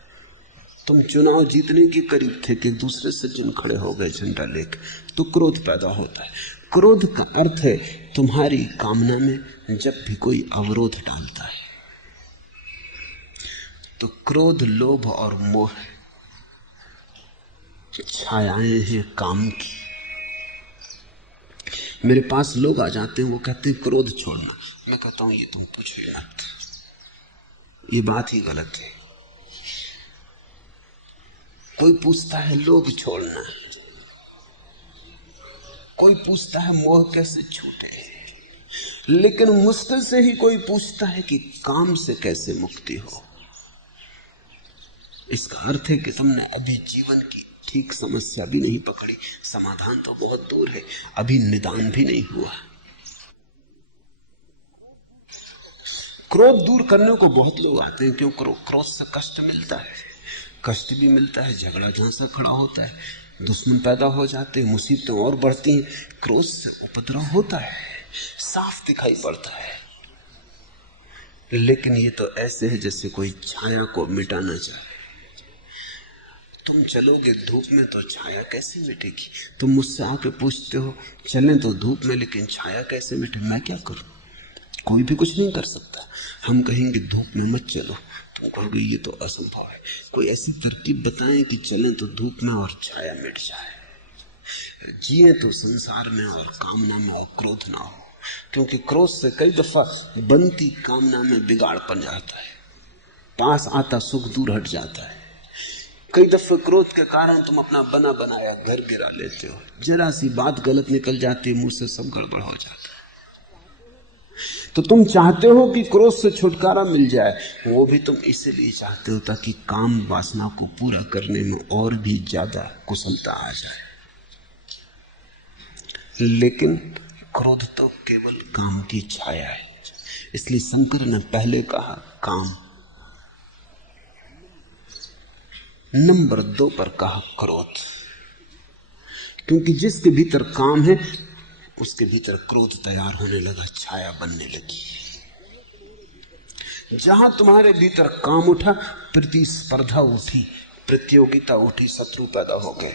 तुम चुनाव जीतने के करीब थे कि दूसरे सज्जन खड़े हो गए झंडा लेकर तो क्रोध पैदा होता है। क्रोध का अर्थ है तुम्हारी कामना में जब भी कोई अवरोध डालता है। तो क्रोध, लोभ और मोह छायाएं हैं काम की। मेरे पास लोग आ जाते हैं, वो कहते हैं क्रोध छोड़ना। मैं कहता हूं ये तुम पूछो मत, ये बात ही गलत है। कोई पूछता है लोभ छोड़ना, कोई पूछता है मोह कैसे छूटे, लेकिन मुश्किल से ही कोई पूछता है कि काम से कैसे मुक्ति हो। इसका अर्थ है कि तुमने अभी जीवन की ठीक समस्या भी नहीं पकड़ी। समाधान तो बहुत दूर है, अभी निदान भी नहीं हुआ। क्रोध दूर करने को बहुत लोग आते हैं, क्यों? क्रोध से कष्ट मिलता है, कष्ट भी मिलता है, झगड़ा झांसा खड़ा होता है, दुश्मन पैदा हो जाते हैं, मुसीबतें और बढ़ती हैं। क्रोध से उपद्रव होता है, साफ दिखाई पड़ता है। लेकिन ये तो ऐसे है जैसे कोई छाया को मिटाना चाहे। तुम चलोगे धूप में तो छाया कैसे मिटेगी? तुम मुझसे आके पूछते हो चलें तो धूप में, लेकिन छाया कैसे मिटे? मैं क्या करूं? कोई भी कुछ नहीं कर सकता। हम कहेंगे धूप में मत चलो तुम कहोगे ये तो असंभव है। कोई ऐसी तरकीब बताएं कि चलें तो धूप में और छाया मिट जाए, जिए तो संसार में और कामना में और क्रोध ना हो। क्योंकि क्रोध से कई दफा बनती कामना में बिगाड़ पड़ जाता है, पास आता सुख दूर हट जाता है। कई दफे क्रोध के कारण तुम अपना बना बनाया घर गिरा लेते हो, जरा सी बात गलत निकल जाती है, मुंह से सब गड़बड़ हो जाता है। तो तुम चाहते हो कि क्रोध से छुटकारा मिल जाए, वो भी तुम इसीलिए चाहते हो ताकि काम वासना को पूरा करने में और भी ज्यादा कुशलता आ जाए। लेकिन क्रोध तो केवल काम की छाया है, इसलिए शंकर ने पहले कहा काम, नंबर 2 पर कहा क्रोध। क्योंकि जिसके भीतर काम है उसके भीतर क्रोध तैयार होने लगा, छाया बनने लगी। जहां तुम्हारे भीतर काम उठा, प्रतिस्पर्धा उठी, प्रतियोगिता उठी, शत्रु पैदा हो गए।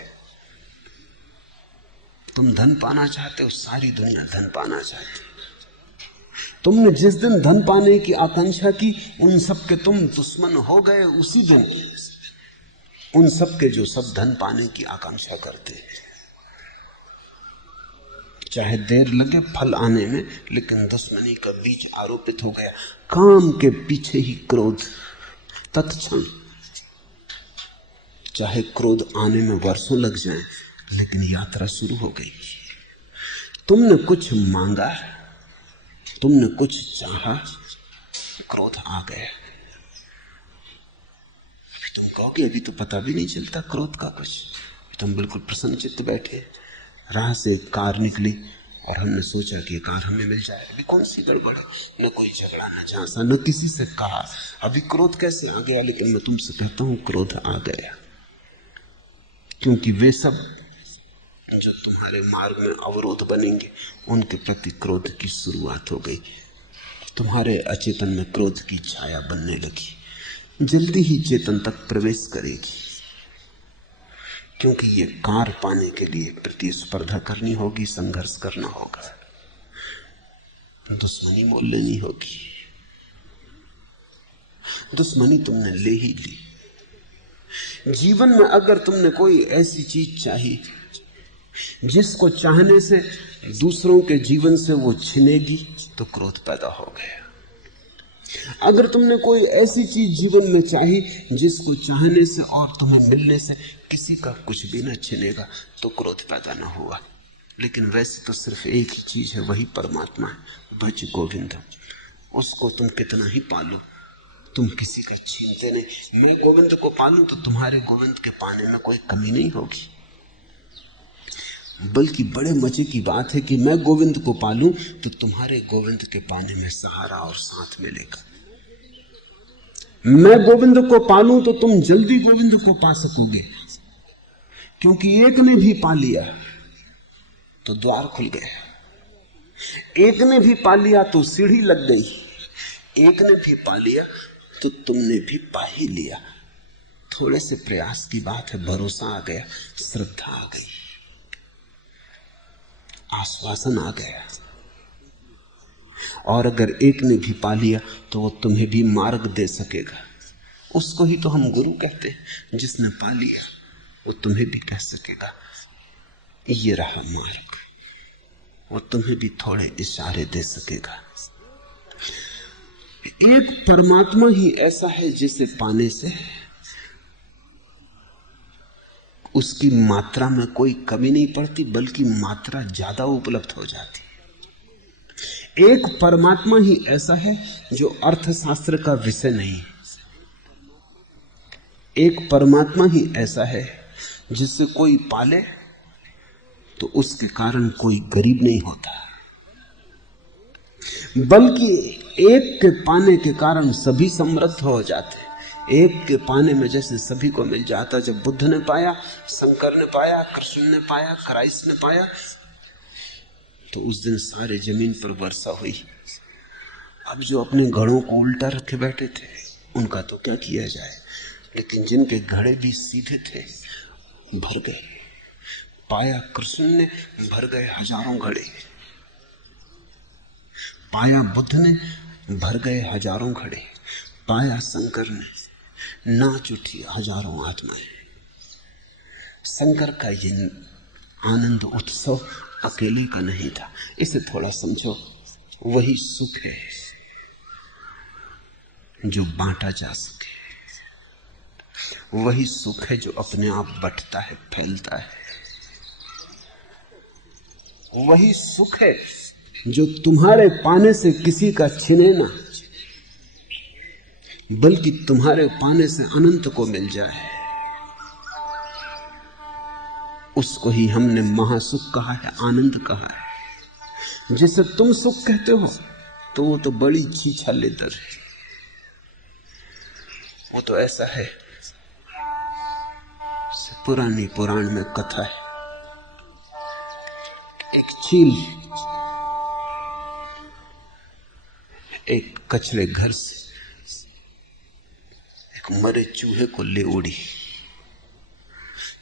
तुम धन पाना चाहते हो, सारी दुनिया धन पाना चाहती। तुमने जिस दिन धन पाने की आकांक्षा की, उन सब के तुम दुश्मन हो गए। उसी दिन उन सब के जो सब धन पाने की आकांक्षा करते हैं। चाहे देर लगे फल आने में, लेकिन दुश्मनी का बीज आरोपित हो गया। काम के पीछे ही क्रोध, तत्क्षण। चाहे क्रोध आने में वर्षों लग जाएं, लेकिन यात्रा शुरू हो गई। तुमने कुछ मांगा, तुमने कुछ चाहा, क्रोध आ गया। अभी तुम कहोगे अभी तो पता भी नहीं चलता क्रोध का कुछ, तुम बिल्कुल प्रसन्नचित्त बैठे। राह से एक कार निकली और हमने सोचा कि ये कार हमें मिल जाए। अभी कौन सी गड़बड़ है, न कोई झगड़ा, न झांसा, न किसी से कहा, अभी क्रोध कैसे आ गया? लेकिन मैं तुमसे कहता हूं क्रोध आ गया, क्योंकि वे सब जो तुम्हारे मार्ग में अवरोध बनेंगे, उनके प्रति क्रोध की शुरुआत हो गई। तुम्हारे अचेतन में क्रोध की छाया बनने लगी, जल्दी ही चेतन तक प्रवेश करेगी। क्योंकि ये कार पाने के लिए प्रतिस्पर्धा करनी होगी, संघर्ष करना होगा, दुश्मनी मोल लेनी होगी। दुश्मनी तुमने ले ही ली। जीवन में अगर तुमने कोई ऐसी चीज चाही जिसको चाहने से दूसरों के जीवन से वो छिनेगी, तो क्रोध पैदा हो गया। अगर तुमने कोई ऐसी चीज जीवन में चाही जिसको चाहने से और तुम्हें मिलने से किसी का कुछ भी न छिनेगा, तो क्रोध पैदा न हुआ। लेकिन वैसे तो सिर्फ एक ही चीज है, वही परमात्मा है, भज गोविंद। उसको तुम कितना ही पालो, तुम किसी का छीनते नहीं। मैं गोविंद को पालूं तो तुम्हारे गोविंद के पाने में कोई कमी नहीं होगी। बल्कि बड़े मजे की बात है कि मैं गोविंद को पालूं तो तुम्हारे गोविंद के पाने में सहारा और साथ मिलेगा। मैं गोविंद को पालूं तो तुम जल्दी गोविंद को पा सकोगे, क्योंकि एक ने भी पा लिया तो द्वार खुल गया। एक ने भी पा लिया तो सीढ़ी लग गई। एक ने भी पा लिया तो तुमने भी पा ही लिया। थोड़े से प्रयास की बात है, भरोसा आ गया, श्रद्धा आ गई, आश्वासन आ गया। और अगर एक ने भी पा लिया तो वो तुम्हें भी मार्ग दे सकेगा। उसको ही तो हम गुरु कहते हैं। जिसने पा लिया वो तुम्हें भी कह सकेगा ये रहा मार्ग। वो तुम्हें भी थोड़े इशारे दे सकेगा। एक परमात्मा ही ऐसा है जिसे पाने से उसकी मात्रा में कोई कमी नहीं पड़ती, बल्कि मात्रा ज्यादा उपलब्ध हो जाती। एक परमात्मा ही ऐसा है जो अर्थशास्त्र का विषय नहीं। एक परमात्मा ही ऐसा है जिससे कोई पाले तो उसके कारण कोई गरीब नहीं होता, बल्कि एक के पाने के कारण सभी समृद्ध हो जाते। एक के पाने में जैसे सभी को मिल जाता। जब बुद्ध ने पाया, शंकर ने पाया, कृष्ण ने पाया, क्राइस्ट ने पाया, तो उस दिन सारे जमीन पर वर्षा हुई। अब जो अपने घड़ों को उल्टा रखे बैठे थे उनका तो क्या किया जाए, लेकिन जिनके घड़े भी सीधे थे भर गए। पाया कृष्ण ने, भर गए हजारों घड़े। पाया बुद्ध ने, भर गए हजारों घड़े। पाया शंकर ने, नाच उठी हजारों आत्माएं। शंकर का ये आनंद उत्सव अकेले का नहीं था। इसे थोड़ा समझो। वही सुख है जो बांटा जा सके, वही सुख है जो अपने आप बंटता है, फैलता है। वही सुख है जो तुम्हारे पाने से किसी का छिने ना, बल्कि तुम्हारे पाने से अनंत को मिल जाए। उसको ही हमने महासुख कहा है, आनंद कहा है। जिसे तुम सुख कहते हो तो वो तो बड़ी छीछाले दर है। वो तो ऐसा है, पुरानी पुराण में कथा है। एक चील एक कचरे घर से एक मरे चूहे को ले उड़ी।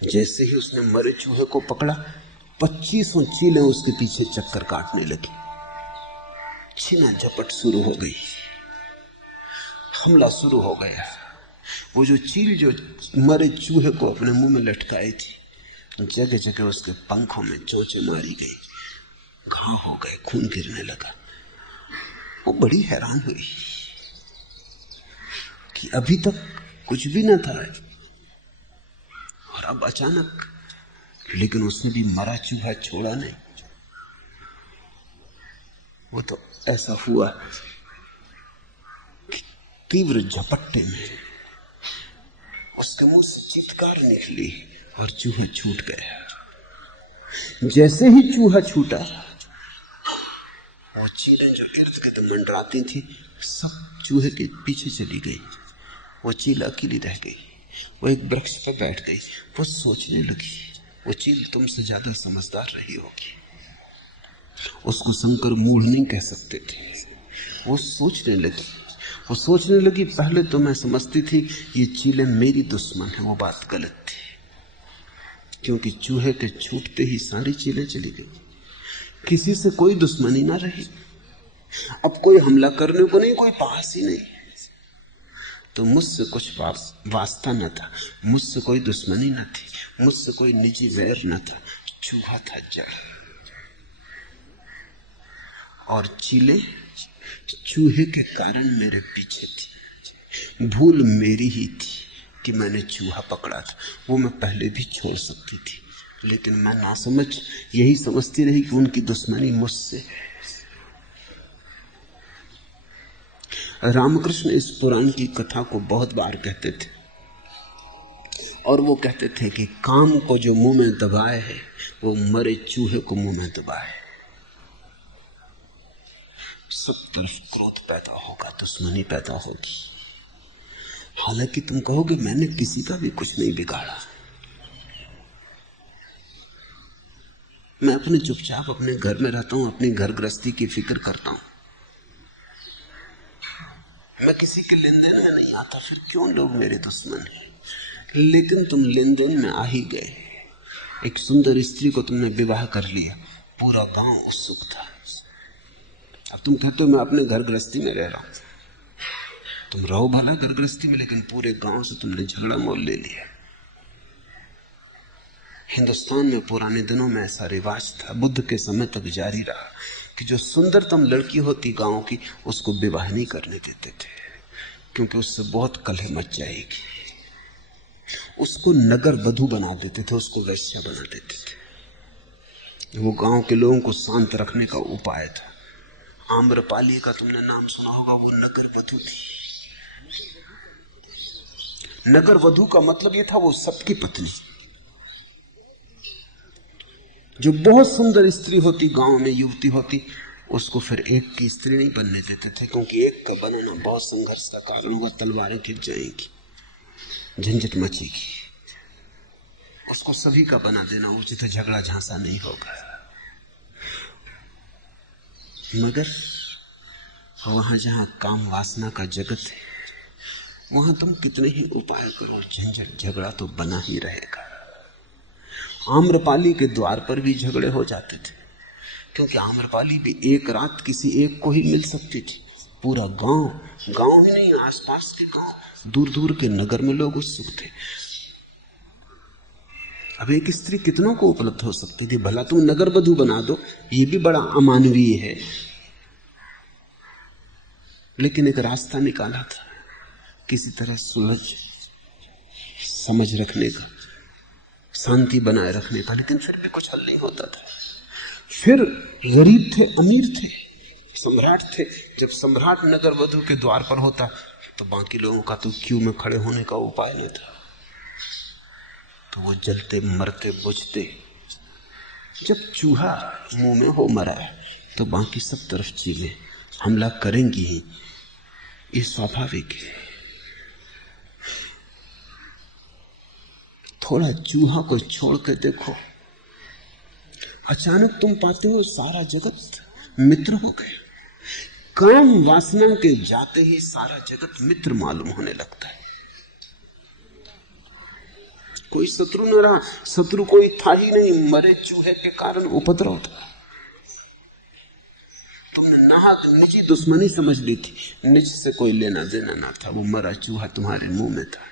जैसे ही उसने मरे चूहे को पकड़ा, 2500 चीलें उसके पीछे चक्कर काटने लगी। छीना झपट शुरू हो गई, हमला शुरू हो गया। वो जो चील जो मरे चूहे को अपने मुंह में लटकाई थी, जगह जगह उसके पंखों में चोंचे मारी गई, घाव हो गए, खून गिरने लगा। वो बड़ी हैरान हुई कि अभी तक कुछ भी न था और अब अचानक। लेकिन उसने भी मरा चूहा छोड़ा नहीं। वो तो ऐसा हुआ कि तीव्र झपट्टे में उसके मुंह से चीत्कार निकली और चूहा छूट गया। जैसे ही चूहा छूटा, वो चीलें जो इर्द गिर्द मंडराती थी सब चूहे के पीछे चली गई। वो चील अकेली रह गई। वो एक वृक्ष पर बैठ गई। वो सोचने लगी। वो चील तुमसे ज्यादा समझदार रही होगी। उसको शंकर मूढ़ नहीं कह सकते थे। वो सोचने लगी पहले तो मैं समझती थी ये चीलें मेरी दुश्मन है। वो बात गलत थी, क्योंकि चूहे के छूटते ही सारी चीलें चली गई। किसी से कोई दुश्मनी ना रही। अब कोई हमला करने को नहीं, कोई पास ही नहीं। तो मुझसे कुछ वास्ता न था, मुझसे कोई दुश्मनी न थी, मुझसे कोई निजी वैर न था। चूहा था जड़, और चीलें चूहे के कारण मेरे पीछे थी। भूल मेरी ही थी कि मैंने चूहा पकड़ा था। वो मैं पहले भी छोड़ सकती थी, लेकिन मैं नासमझ यही समझती रही कि उनकी दुश्मनी मुझसे है। रामकृष्ण इस पुराण की कथा को बहुत बार कहते थे, और वो कहते थे कि काम को जो मुंह में दबाए है वो मरे चूहे को मुंह में दबाए। सब तरफ क्रोध पैदा होगा, दुश्मनी पैदा होगी। हालांकि तुम कहोगे मैंने किसी का भी कुछ नहीं बिगाड़ा, मैं अपने चुपचाप अपने घर में रहता हूं, अपनी घर गृहस्थी की फिक्र करता हूं, मैं किसी के लेन देन में नहीं आता, फिर क्यों लोग मेरे दुश्मन हैं? लेकिन तुम लेन देन में आ ही गए। एक सुंदर स्त्री को तुमने विवाह कर लिया, पूरा गांव उत्सुक था। अब तुम कहते हो मैं अपने घर गृहस्थी में रह रहा हूं। तुम रहो भला घर गृहस्थी में, लेकिन पूरे गांव से तुमने झगड़ा मोल ले लिया। हिंदुस्तान में पुराने दिनों में ऐसा रिवाज था, बुद्ध के समय तक जारी रहा, कि जो सुंदरतम लड़की होती गांव की उसको विवाह नहीं करने देते थे, क्योंकि उससे बहुत कलह मच जाएगी। उसको नगर वधू बना देते थे, उसको वैश्या बना देते थे। वो गांव के लोगों को शांत रखने का उपाय था। आम्रपाली का तुमने नाम सुना होगा, वो नगर वधू थी। नगर वधू का मतलब ये था वो सबकी पत्नी। जो बहुत सुंदर स्त्री होती गांव में, युवती होती, उसको फिर एक की स्त्री नहीं बनने देते थे, क्योंकि एक का बनाना बहुत संघर्ष का कारण होगा, तलवारें खिंच जाएंगी, झंझट मचेगी। उसको सभी का बना देना उचित है, झगड़ा झांसा नहीं होगा। मगर वहां जहां काम वासना का जगत है, वहां तुम कितने ही उपाय करो, झंझट झगड़ा तो बना ही रहेगा। आम्रपाली के द्वार पर भी झगड़े हो जाते थे, क्योंकि आम्रपाली भी एक रात किसी एक को ही मिल सकती थी, पूरा गांव ही नहीं, आसपास के गांव, दूर दूर के नगर में लोग उत्सुक थे। अब एक स्त्री कितनों को उपलब्ध हो सकती थी? भला तुम नगर वधू बना दो, ये भी बड़ा अमानवीय है, लेकिन एक रास्ता निकाला था किसी तरह सुलझ समझ रखने का, शांति बनाए रखने का, लेकिन फिर भी कुछ हल नहीं होता था। फिर गरीब थे, अमीर थे, सम्राट थे। जब सम्राट नगर वधू के द्वार पर होता तो बाकी लोगों का तो क्यू में खड़े होने का उपाय नहीं था, तो वो जलते मरते बुझते। जब चूहा मुंह में हो मरा है तो बाकी सब तरफ चीजें हमला करेंगी ही, ये स्वाभाविक है। थोड़ा चूहा को छोड़ के देखो, अचानक तुम पाते हो सारा जगत मित्र हो गया। काम वासना के जाते ही सारा जगत मित्र मालूम होने लगता है। कोई शत्रु न रहा, शत्रु कोई था ही नहीं, मरे चूहे के कारण उपद्रव था। तुमने नाहक निजी दुश्मनी समझ ली थी, निज से कोई लेना देना ना था, वो मरा चूहा तुम्हारे मुंह में था।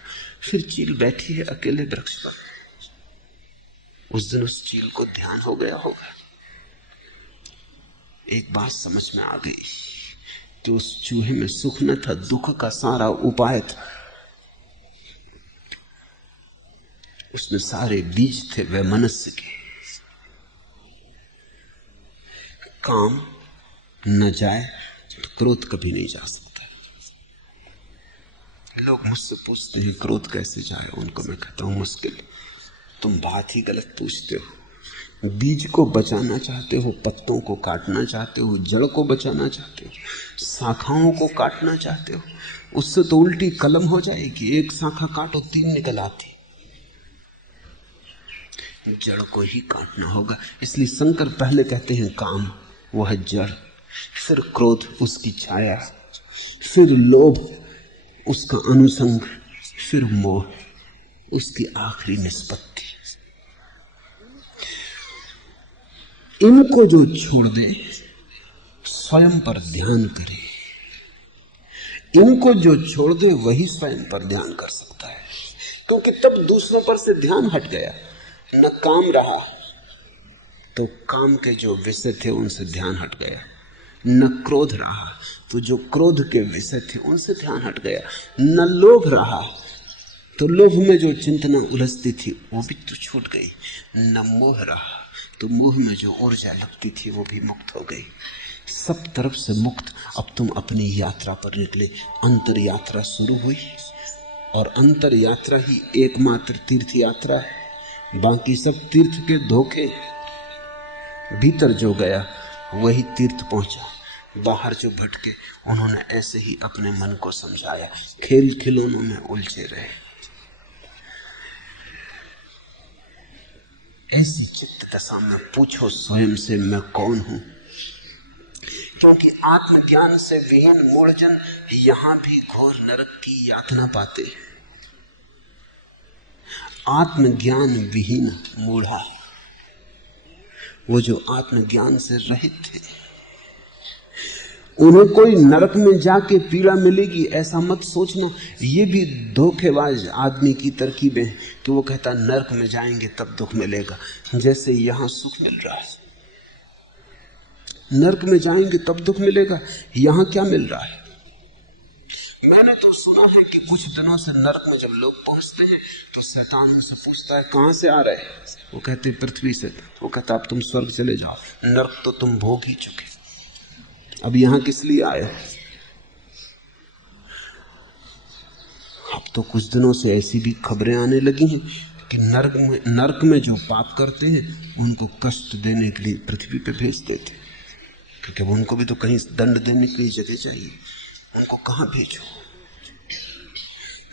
फिर चील बैठी है अकेले वृक्ष पर। उस दिन उस चील को ध्यान हो गया होगा, एक बात समझ में आ गई कि उस चूहे में सुख न था, दुख का सारा उपाय था। उसमें सारे बीज थे वैमनस्य के। काम न जाए तो क्रोध कभी नहीं जा सकता। लोग मुझसे पूछते हैं क्रोध कैसे जाए, उनको मैं कहता हूं मुश्किल। तुम बात ही गलत पूछते हो। बीज को बचाना चाहते हो, पत्तों को काटना चाहते हो, जड़ को बचाना चाहते हो, शाखाओं को काटना चाहते हो, उससे तो उल्टी कलम हो जाएगी। एक शाखा काटो 3 निकल आती। जड़ को ही काटना होगा। इसलिए शंकर पहले कहते हैं काम, वह है जड़, फिर क्रोध उसकी छाया, फिर लोभ उसका अनुसंग, फिर मोह उसकी आखिरी निष्पत्ति। इनको जो छोड़ दे, स्वयं पर ध्यान करे। इनको जो छोड़ दे वही स्वयं पर ध्यान कर सकता है, क्योंकि तब दूसरों पर से ध्यान हट गया। न काम रहा तो काम के जो विषय थे उनसे ध्यान हट गया, न क्रोध रहा तो जो क्रोध के विषय थे उनसे ध्यान हट गया, न लोभ रहा तो लोभ में जो चिंतना उलझती थी वो भी तो छूट गई, न मोह रहा तो मोह में जो ऊर्जा लगती थी वो भी मुक्त हो गई। सब तरफ से मुक्त। अब तुम अपनी यात्रा पर निकले। अंतर यात्रा शुरू हुई, और अंतर यात्रा ही एकमात्र तीर्थ यात्रा है। बाकी सब तीर्थ के धोखे। भीतर जो गया वही तीर्थ पहुंचा, बाहर जो भटके उन्होंने ऐसे ही अपने मन को समझाया, खेल खिलौनों में उलझे रहे। ऐसी चित्त दशा में पूछो स्वयं से, मैं कौन हूं? क्योंकि आत्मज्ञान से विहीन मूढ़जन यहां भी घोर नरक की यातना पाते। आत्मज्ञान विहीन मूढ़ा, वो जो आत्मज्ञान से रहित थे, उन्हें कोई नरक में जाके पीड़ा मिलेगी ऐसा मत सोचना। ये भी धोखेबाज आदमी की तरकीबें कि वो कहता नरक में जाएंगे तब दुख मिलेगा, जैसे यहां सुख मिल रहा है। नरक में जाएंगे तब दुख मिलेगा, यहां क्या मिल रहा है? मैंने तो सुना है कि कुछ दिनों से नरक में जब लोग पहुंचते हैं तो शैतान उनसे पूछता है कहां से आ रहे हैं। वो कहते पृथ्वी से। वो कहता अब तुम स्वर्ग चले जाओ, नरक तो तुम भोग ही चुके, अब यहां किस लिए आए हो? अब तो कुछ दिनों से ऐसी भी खबरें आने लगी हैं कि नरक में जो पाप करते हैं उनको कष्ट देने के लिए पृथ्वी पे भेज देते, क्योंकि उनको भी तो कहीं दंड देने के लिए जगह चाहिए। उनको कहां भेजो?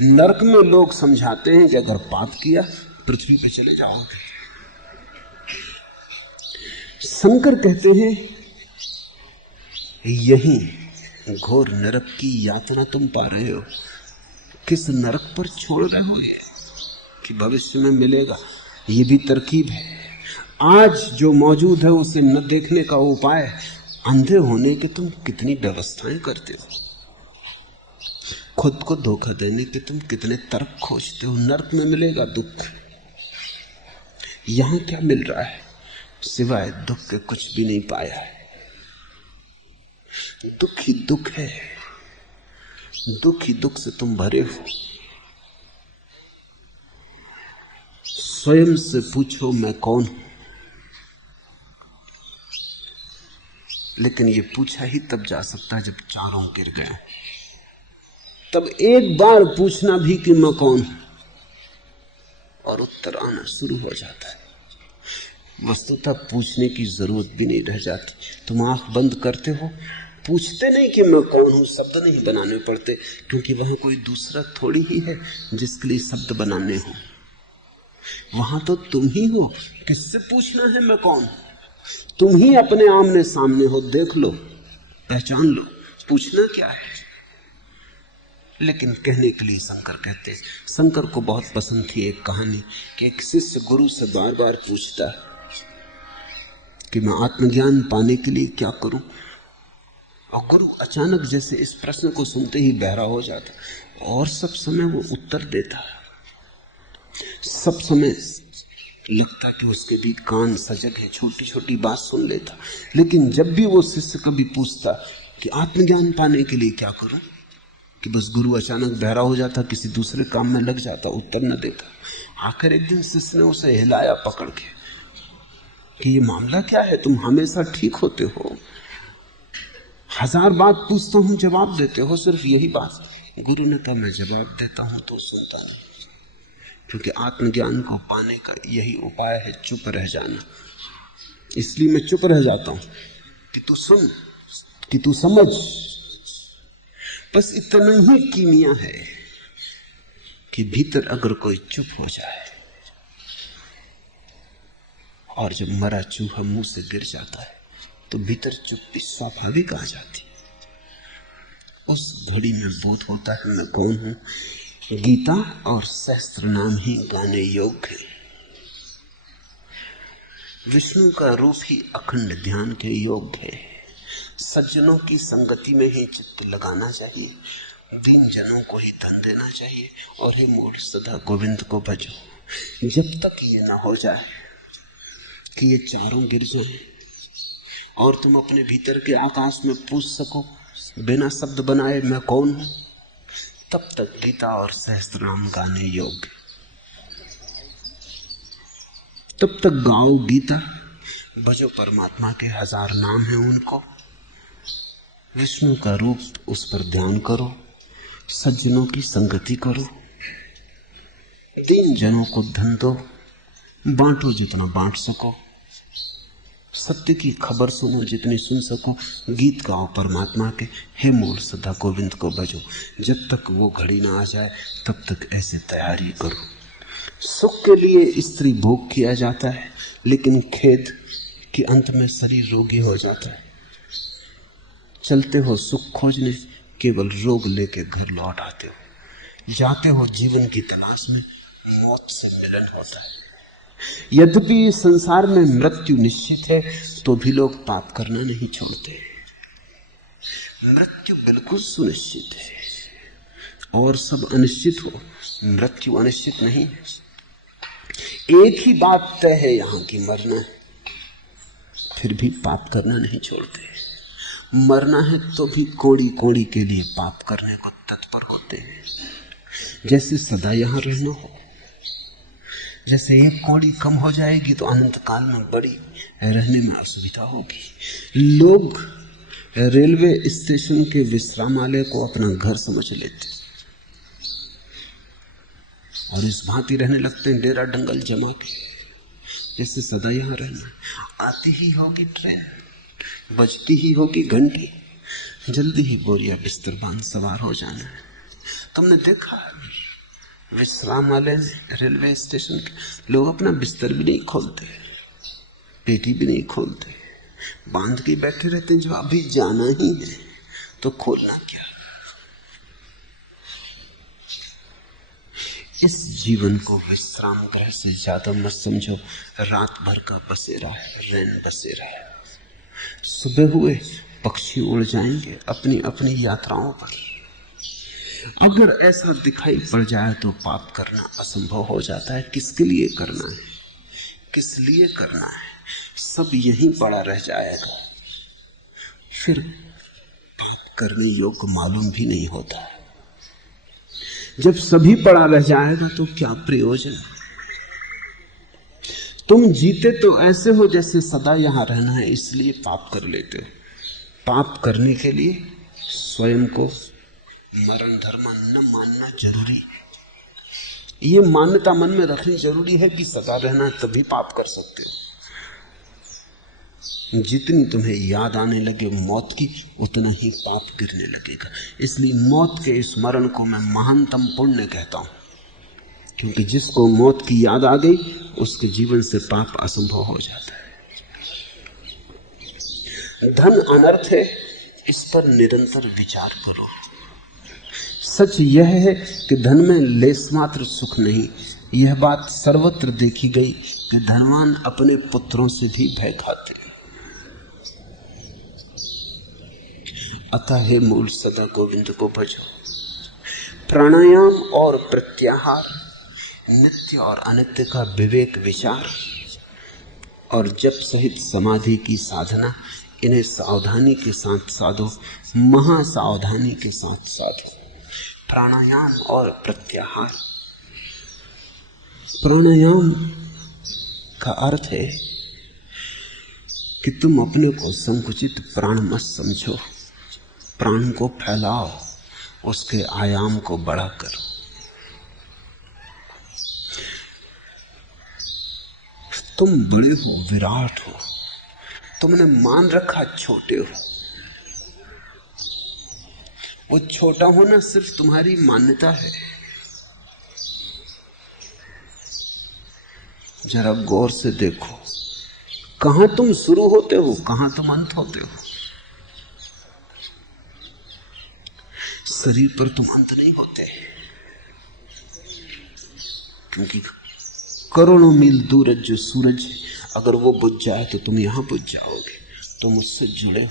नरक में लोग समझाते हैं कि अगर पाप किया पृथ्वी पे चले जाओगे। शंकर कहते हैं यही घोर नरक की यातना तुम पा रहे हो। किस नरक पर छोड़ रहे हो ये कि भविष्य में मिलेगा? ये भी तरकीब है। आज जो मौजूद है उसे न देखने का उपाय। अंधे होने के तुम कितनी व्यवस्थाएं करते हो। खुद को धोखा देने के तुम कितने तर्क खोजते हो। नर्क में मिलेगा दुख, यहां क्या मिल रहा है? सिवाय दुख के कुछ भी नहीं पाया है। दुख ही दुख है, दुख ही दुख से तुम भरे हो। स्वयं से पूछो मैं कौन हूं, लेकिन ये पूछा ही तब जा सकता है जब चारों गिर गए। तब एक बार पूछना भी कि मैं कौन हूं, और उत्तर आना शुरू हो जाता है। वस्तुतः पूछने की जरूरत भी नहीं रह जाती। तुम आंख बंद करते हो, पूछते नहीं कि मैं कौन हूं, शब्द नहीं बनाने पड़ते, क्योंकि वहां कोई दूसरा थोड़ी ही है जिसके लिए शब्द बनाने हो। वहां तो तुम ही हो। किससे पूछना है मैं कौन? तुम ही अपने आमने सामने हो, देख लो, पहचान लो, पूछना क्या है। लेकिन कहने के लिए शंकर कहते, शंकर को बहुत पसंद थी एक कहानी कि एक शिष्य गुरु से बार बार पूछता कि मैं आत्मज्ञान पाने के लिए क्या करूं, और गुरु अचानक जैसे इस प्रश्न को सुनते ही बहरा हो जाता, और सब समय वो उत्तर देता, सब समय लगता कि उसके भी कान सजग है, छोटी छोटी बात सुन लेता। लेकिन जब भी वो शिष्य कभी पूछता कि आत्मज्ञान पाने के लिए क्या करूं, कि बस गुरु अचानक बहरा हो जाता, किसी दूसरे काम में लग जाता, उत्तर न देता। आखिर एक दिन शिष्य ने उसे हिलाया पकड़ के कि ये मामला क्या है, तुम हमेशा ठीक होते हो, 1000 बात पूछता हूं जवाब देते हो, सिर्फ यही बात। गुरु ने कहा मैं जवाब देता हूं तो सुनता नहीं, क्योंकि आत्मज्ञान को पाने का यही उपाय है, चुप रह जाना। इसलिए मैं चुप रह जाता हूं कि तू सुन, कि तू समझ। बस इतना ही कीमिया है कि भीतर अगर कोई चुप हो जाए, और जब मरा चूहा मुंह से गिर जाता है तो भीतर चुप्पी स्वाभाविक आ जाती। उस घड़ी में बोध होता है मैं कौन हूं। गीता और सहस्त्र नाम ही गाने योग्य है। विष्णु का रूप ही अखंड ध्यान के योग्य है। सज्जनों की संगति में ही चित्त लगाना चाहिए, दीन जनों को ही धन देना चाहिए, और हे मूढ़ सदा गोविंद को भजो। जब तक ये ना हो जाए कि ये चारों गिर जाएं और तुम अपने भीतर के आकाश में पूछ सको बिना शब्द बनाए मैं कौन हूं, तब तक गीता और सहस्त्रनाम गाने योग्य। तब तक गाओ गीता, भजो परमात्मा के 1000 नाम हैं उनको, विष्णु का रूप उस पर ध्यान करो, सज्जनों की संगति करो, दीन जनों को धन दो, बांटो जितना बांट सको, सत्य की खबर सुनो जितनी सुन सको, गीत गाओ परमात्मा के, हे मूल सदा गोविंद को भजो। जब तक वो घड़ी ना आ जाए तब तक ऐसे तैयारी करो। सुख के लिए स्त्री भोग किया जाता है, लेकिन खेद कि अंत में शरीर रोगी हो जाता है। चलते हो सुख खोजने, केवल रोग लेके घर लौट आते हो। जाते हो जीवन की तलाश में, मौत से मिलन होता है। यद्यपि संसार में मृत्यु निश्चित है, तो भी लोग पाप करना नहीं छोड़ते। मृत्यु बिल्कुल सुनिश्चित है, और सब अनिश्चित हो, मृत्यु अनिश्चित नहीं है। एक ही बात तय है यहां की, मरना है, फिर भी पाप करना नहीं छोड़ते। मरना है तो भी कोड़ी कोड़ी के लिए पाप करने को तत्पर होते हैं, जैसे सदा यहां रहना हो। जैसे एक कौड़ी कम हो जाएगी तो अनंत काल में बड़ी रहने में असुविधा होगी। लोग रेलवे स्टेशन के विश्रामालय को अपना घर समझ लेते और इस भांति रहने लगते हैं, डेरा डंगल जमा के, जैसे सदा यहां रहना। आती ही होगी ट्रेन, बजती ही होगी घंटी, जल्दी ही बोरिया बिस्तर बांध सवार हो जाना है। तुमने देखा विश्रामालय रेलवे स्टेशन के लोग अपना बिस्तर भी नहीं खोलते, पेटी भी नहीं खोलते, बांध के बैठे रहते हैं। जो अभी जाना ही है तो खोलना क्या। इस जीवन को विश्राम गृह से ज्यादा मत समझो। रात भर का बसेरा है, रैन बसेरा है। सुबह हुए पक्षी उड़ जाएंगे अपनी अपनी यात्राओं पर। अगर ऐसा दिखाई पड़ जाए तो पाप करना असंभव हो जाता है। किसके लिए करना है, किस लिए करना है, सब यहीं पड़ा रह जाएगा। फिर पाप करने योग्य मालूम भी नहीं होता। जब सभी पड़ा रह जाएगा तो क्या प्रयोजन। तुम जीते तो ऐसे हो जैसे सदा यहां रहना है, इसलिए पाप कर लेते हो। पाप करने के लिए स्वयं को मरण धर्म न मानना जरूरी है। ये मान्यता मन में रखनी जरूरी है कि सदा रहना है, तभी पाप कर सकते हो। जितनी तुम्हें याद आने लगे मौत की, उतना ही पाप गिरने लगेगा। इसलिए मौत के स्मरण को मैं महानतम पुण्य कहता हूं, क्योंकि जिसको मौत की याद आ गई उसके जीवन से पाप असंभव हो जाता है। धन अनर्थ है, इस पर निरंतर विचार करो। सच यह है कि धन में लेस मात्र सुख नहीं। यह बात सर्वत्र देखी गई कि धनवान अपने पुत्रों से भी भय खाते। अतः हे मूल सदा गोविंद को भजो। प्राणायाम और प्रत्याहार, नित्य और अनित्य का विवेक विचार और जप सहित समाधि की साधना, इन्हें सावधानी के साथ साधो, महासावधानी के साथ साधो। प्राणायाम और प्रत्याहार। प्राणायाम का अर्थ है कि तुम अपने को संकुचित प्राण मत समझो, प्राण को फैलाओ, उसके आयाम को बड़ा करो। तुम बड़े हो, विराट हो, तुमने मान रखा छोटे हो। वो छोटा होना सिर्फ तुम्हारी मान्यता है। जरा गौर से देखो, कहां तुम शुरू होते हो, कहां तुम अंत होते हो। शरीर पर तुम अंत नहीं होते, क्योंकि करोड़ों मील दूर जो सूरज, अगर वो बुझ जाए तो तुम यहां बुझ जाओगे। तुम उससे जुड़े हो।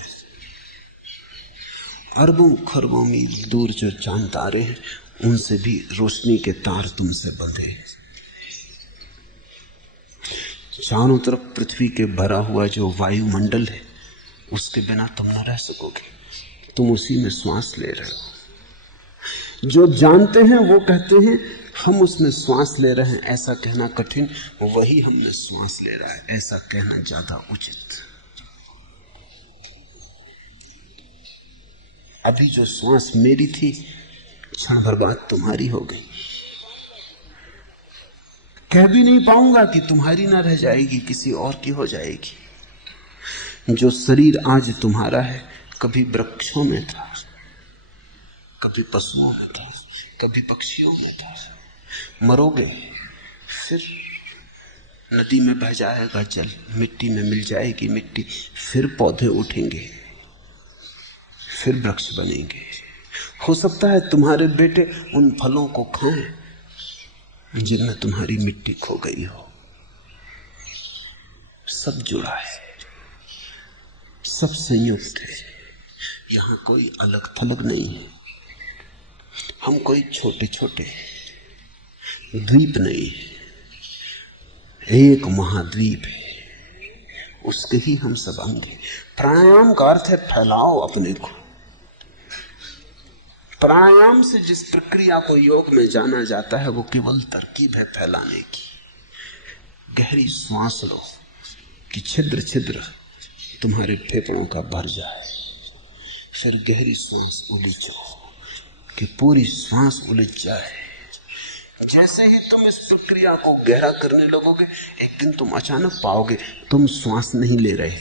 अरबों खरबों मील दूर जो चांद तारे हैं, उनसे भी रोशनी के तार तुमसे बंधे हैं। चारों तरफ पृथ्वी के भरा हुआ जो वायुमंडल है, उसके बिना तुम न रह सकोगे। तुम उसी में श्वास ले रहे हो। जो जानते हैं वो कहते हैं हम उसमें श्वास ले रहे हैं। ऐसा कहना कठिन, वही हमने श्वास ले रहा है, ऐसा कहना ज्यादा उचित। अभी जो श्वास मेरी थी, क्षण भर बाद तुम्हारी हो गई। कह भी नहीं पाऊंगा कि तुम्हारी ना रह जाएगी, किसी और की हो जाएगी। जो शरीर आज तुम्हारा है, कभी वृक्षों में था, कभी पशुओं में था, कभी पक्षियों में था। मरोगे, फिर नदी में बह जाएगा जल, मिट्टी में मिल जाएगी मिट्टी, फिर पौधे उठेंगे, फिर वृक्ष बनेंगे। हो सकता है तुम्हारे बेटे उन फलों को खाएं जिनमें तुम्हारी मिट्टी खो गई हो। सब जुड़ा है, सब संयुक्त है। यहां कोई अलग थलग नहीं है। हम कोई छोटे छोटे द्वीप नहीं है, एक महाद्वीप है, उसके ही हम सब अंग हैं। प्राणायाम का अर्थ है फैलाओ अपने को। प्राणायाम से जिस प्रक्रिया को योग में जाना जाता है, वो केवल तरकीब है फैलाने की। गहरी श्वास लो कि छिद्र छिद्र तुम्हारे फेफड़ों का भर जाए, फिर गहरी श्वास उलीचो कि पूरी श्वास उलझ जाए। जैसे ही तुम इस प्रक्रिया को गहरा करने लगोगे, एक दिन तुम अचानक पाओगे तुम श्वास नहीं ले रहे,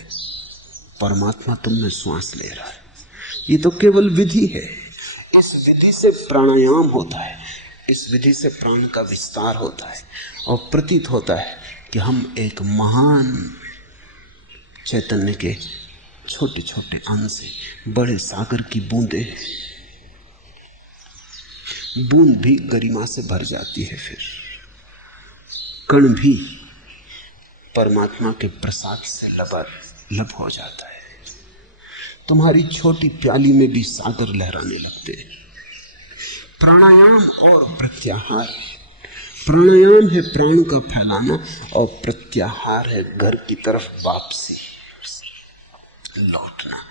परमात्मा तुम में श्वास ले रहा है। ये तो केवल विधि है। इस विधि से प्राणायाम होता है, इस विधि से प्राण का विस्तार होता है, और प्रतीत होता है कि हम एक महान चैतन्य के छोटे छोटे अंश से बड़े सागर की बूंदे हैं। बूंद भी गरिमा से भर जाती है, फिर कण भी परमात्मा के प्रसाद से लबालब हो जाता है। तुम्हारी छोटी प्याली में भी सागर लहराने लगते हैं। प्राणायाम और प्रत्याहार। प्राणायाम है प्राण का फैलाना और प्रत्याहार है घर की तरफ वापसी, लौटना,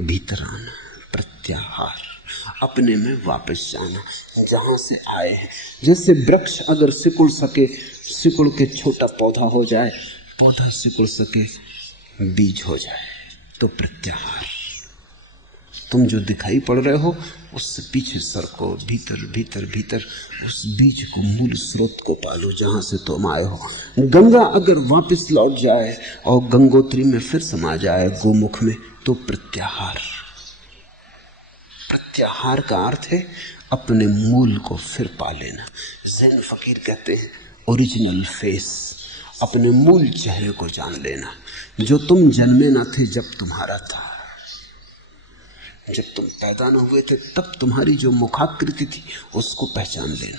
भीतर आना। प्रत्याहार अपने में वापस जाना, जहां से आए हैं। जैसे वृक्ष अगर सिकुड़ सके, सिकुड़ के छोटा पौधा हो जाए, पौधा सिकुड़ सके बीज हो जाए, तो प्रत्याहार। तुम जो दिखाई पड़ रहे हो उससे पीछे सरको, भीतर भीतर भीतर उस बीज को, मूल स्रोत को पालो जहां से तुम आए हो। गंगा अगर वापस लौट जाए और गंगोत्री में फिर समा जाए गोमुख में, तो प्रत्याहार। प्रत्याहार का अर्थ है अपने मूल को फिर पा लेना। ज़ैन फकीर कहते हैं ओरिजिनल फेस, अपने मूल चेहरे को जान लेना, जो तुम जन्मे ना थे जब तुम्हारा था। जब तुम पैदा न हुए थे तब तुम्हारी जो मुखाकृति थी उसको पहचान लेना,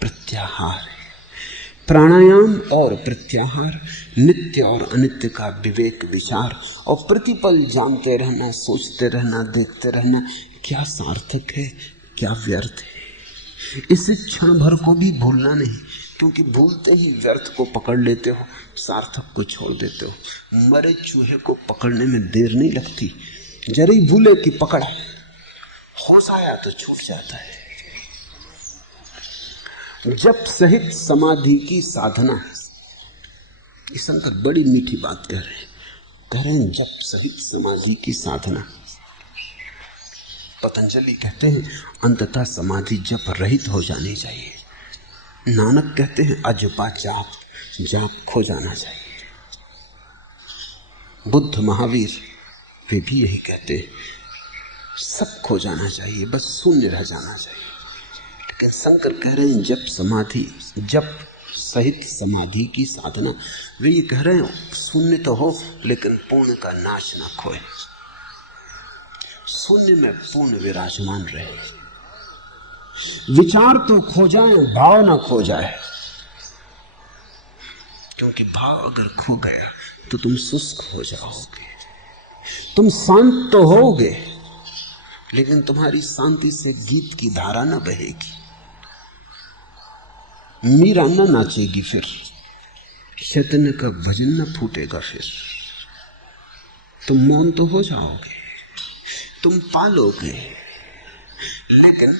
प्रत्याहार। प्राणायाम और प्रत्याहार, नित्य और अनित्य का विवेक विचार, और प्रतिपल जानते रहना, सोचते रहना, देखते रहना, क्या सार्थक है क्या व्यर्थ है। इसे क्षण भर को भी भूलना नहीं, क्योंकि भूलते ही व्यर्थ को पकड़ लेते हो, सार्थक को छोड़ देते हो। मरे चूहे को पकड़ने में देर नहीं लगती, जरा ही भूले कि पकड़ा, होश आया तो छूट जाता है। जप सहित समाधि की साधना, ये शंकर बड़ी मीठी बात कह रहे हैं जप सहित समाधि की साधना। पतंजलि कहते हैं अंततः समाधि जप रहित हो जानी चाहिए। नानक कहते हैं अजपा जाप, जाप खो जाना चाहिए। बुद्ध महावीर वे भी यही कहते हैं, सब खो जाना चाहिए, बस शून्य रह जाना चाहिए। लेकिन शंकर कह रहे हैं जब समाधि, जप सहित समाधि की साधना, वे ये कह रहे हैं शून्य तो हो लेकिन पूर्ण का नाश ना खोए, शून्य में पूर्ण विराजमान रहे। विचार तो खो जाए, भाव ना खो जाए, क्योंकि भाव अगर खो गया तो तुम शुष्क हो जाओगे। तुम शांत तो होगे लेकिन तुम्हारी शांति से गीत की धारा न बहेगी, मीरा न नाचेगी, फिर चैतन्य का भजन न फूटेगा, फिर तुम मौन तो हो जाओगे, तुम पालोगे, लेकिन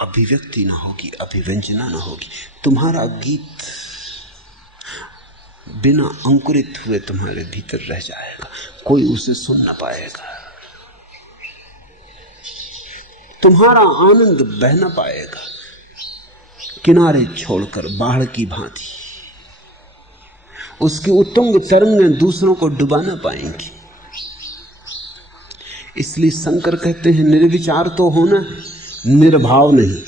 अभिव्यक्ति ना होगी, अभिव्यंजना ना होगी। तुम्हारा गीत बिना अंकुरित हुए तुम्हारे भीतर रह जाएगा, कोई उसे सुन ना पाएगा। तुम्हारा आनंद बह ना पाएगा, किनारे छोड़कर बाढ़ की भांति उसकी उत्तुंग तरंगें दूसरों को डुबा ना पाएंगी। इसलिए शंकर कहते हैं निर्विचार तो होना है, निर्भाव नहीं।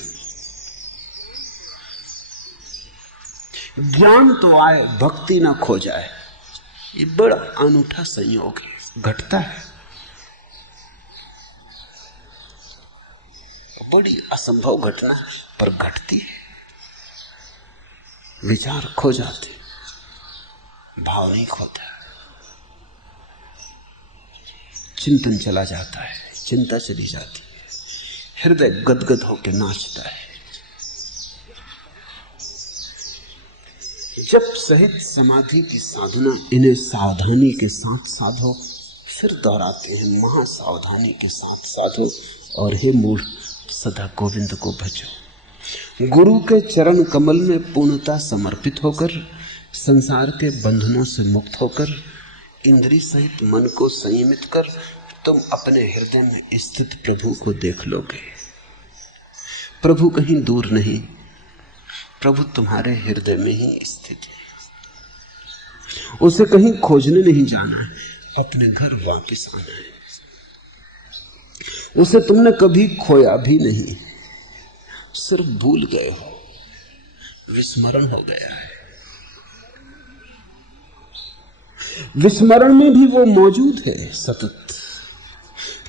ज्ञान तो आए, भक्ति ना खो जाए। ये बड़ा अनूठा संयोग है, घटता है, बड़ी असंभव घटना पर घटती है। विचार खो जाते, भाव नहीं खोता, चिंतन चला जाता है, चिंता चली जाती है, हृदय गदगद होकर नाचता है। जब सहित समाधि की साधना, इन्हें सावधानी के साथ साधो, फिर दोहराते हैं महासावधानी के साथ साधो, और हे मूढ़ सदा गोविंद को भजो। गुरु के चरण कमल में पूर्णता समर्पित होकर, संसार के बंधनों से मुक्त होकर, इंद्रिय सहित मन को संयमित कर, तुम अपने हृदय में स्थित प्रभु को देख लोगे। प्रभु कहीं दूर नहीं, प्रभु तुम्हारे हृदय में ही स्थित है। उसे कहीं खोजने नहीं जाना है, अपने घर वापस आना है। उसे तुमने कभी खोया भी नहीं, सिर्फ भूल गए हो, विस्मरण हो गया है। विस्मरण में भी वो मौजूद है सतत।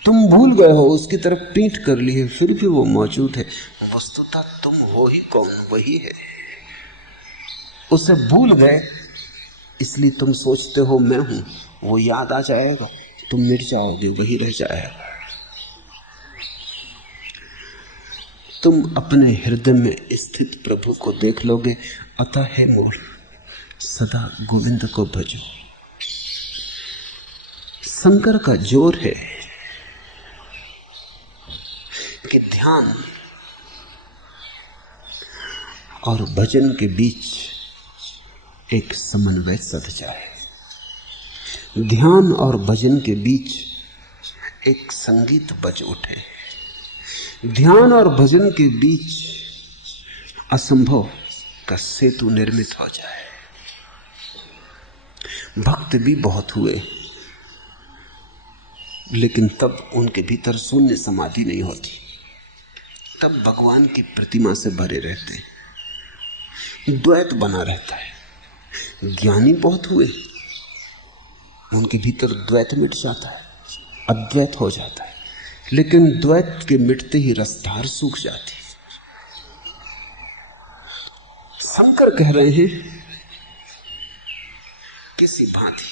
तुम भूल गए हो, उसकी तरफ पीठ कर ली है, फिर भी वो मौजूद है। वस्तुतः तुम हो ही कौन, वही है। उसे भूल गए इसलिए तुम सोचते हो मैं हूं, वो याद आ जाएगा, तुम मिट जाओगे, वही रह जाएगा। तुम अपने हृदय में स्थित प्रभु को देख लोगे। अतः हे मूढ़, सदा गोविंद को भजो। शंकर का जोर है कि ध्यान और भजन के बीच एक समन्वय सध जाए, ध्यान और भजन के बीच एक संगीत बज उठे, ध्यान और भजन के बीच असंभव का सेतु निर्मित हो जाए। भक्त भी बहुत हुए, लेकिन तब उनके भीतर शून्य समाधि नहीं होती, तब भगवान की प्रतिमा से भरे रहते हैं, द्वैत बना रहता है। ज्ञानी बहुत हुए, उनके भीतर द्वैत मिट जाता है, अद्वैत हो जाता है, लेकिन द्वैत के मिटते ही रसधार सूख जाती है। शंकर कह रहे हैं किसी भांति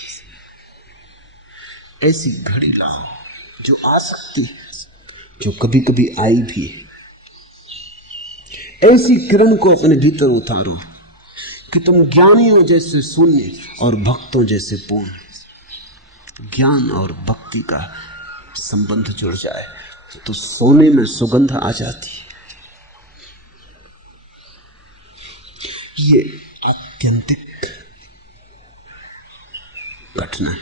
ऐसी घड़ी लाओ जो आ सकती है, जो कभी कभी आई भी है। ऐसी किरण को अपने भीतर उतारो कि तुम ज्ञानियों जैसे शून्य और भक्तों जैसे पूर्ण। ज्ञान और भक्ति का संबंध जुड़ जाए तो सोने में सुगंध आ जाती है। ये आत्यंतिक घटना है,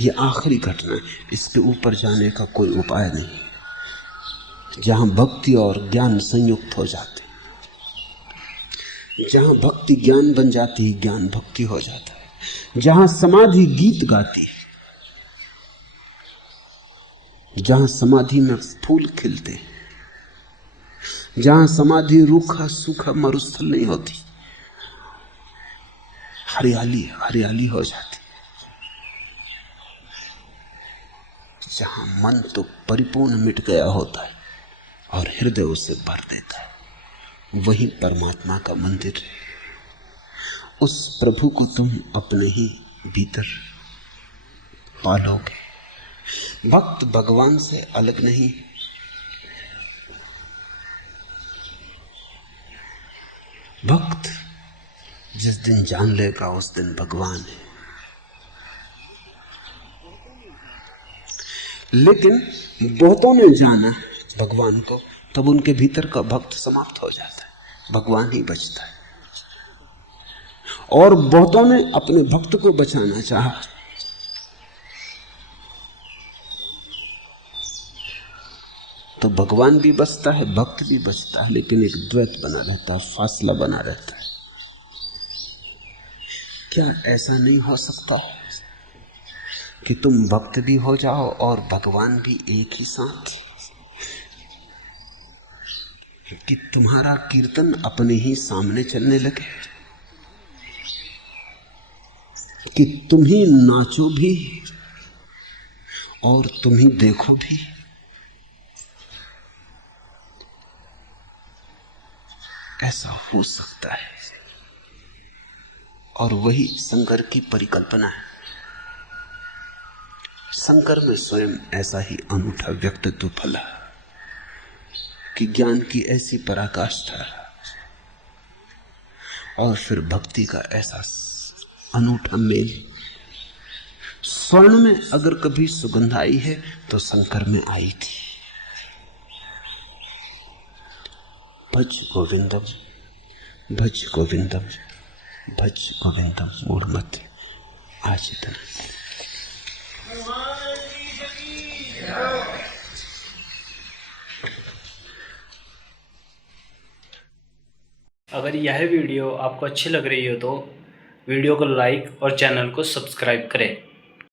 ये आखिरी घटना है, इसके ऊपर जाने का कोई उपाय नहीं। जहां भक्ति और ज्ञान संयुक्त हो जाते, जहां भक्ति ज्ञान बन जाती है, ज्ञान भक्ति हो जाता है। जहां समाधि गीत गाती, जहां समाधि में फूल खिलते, जहां समाधि रूखा सूखा मरुस्थल नहीं होती, हरियाली हरियाली हो जाती, जहां मन तो परिपूर्ण मिट गया होता है और हृदय उसे भर देता है, वही परमात्मा का मंदिर है। उस प्रभु को तुम अपने ही भीतर पालोगे। भक्त भगवान से अलग नहीं, भक्त जिस दिन जान लेगा उस दिन भगवान है। लेकिन बहुतों ने जाना भगवान को, तब उनके भीतर का भक्त समाप्त हो जाता है, भगवान ही बचता है। और बहुतों ने अपने भक्त को बचाना चाहा, तो भगवान भी बचता है, भक्त भी बचता है, लेकिन एक द्वैत बना रहता है, फासला बना रहता है। क्या ऐसा नहीं हो सकता कि तुम भक्त भी हो जाओ और भगवान भी एक ही साथ? कि तुम्हारा कीर्तन अपने ही सामने चलने लगे, कि तुम ही नाचो भी और तुम ही देखो भी। ऐसा हो सकता है, और वही शंकर की परिकल्पना है। शंकर में स्वयं ऐसा ही अनूठा व्यक्तित्व फला कि ज्ञान की ऐसी पराकाष्ठा और फिर भक्ति का ऐसा अनूठा मेल। स्वर्ण में अगर कभी सुगंध आई है तो शंकर में आई थी। भज गोविंदम, भज गोविंदम, भज गोविंदम मूढ़मत। आज इतना। अगर यह वीडियो आपको अच्छी लग रही हो तो वीडियो को लाइक और चैनल को सब्सक्राइब करें।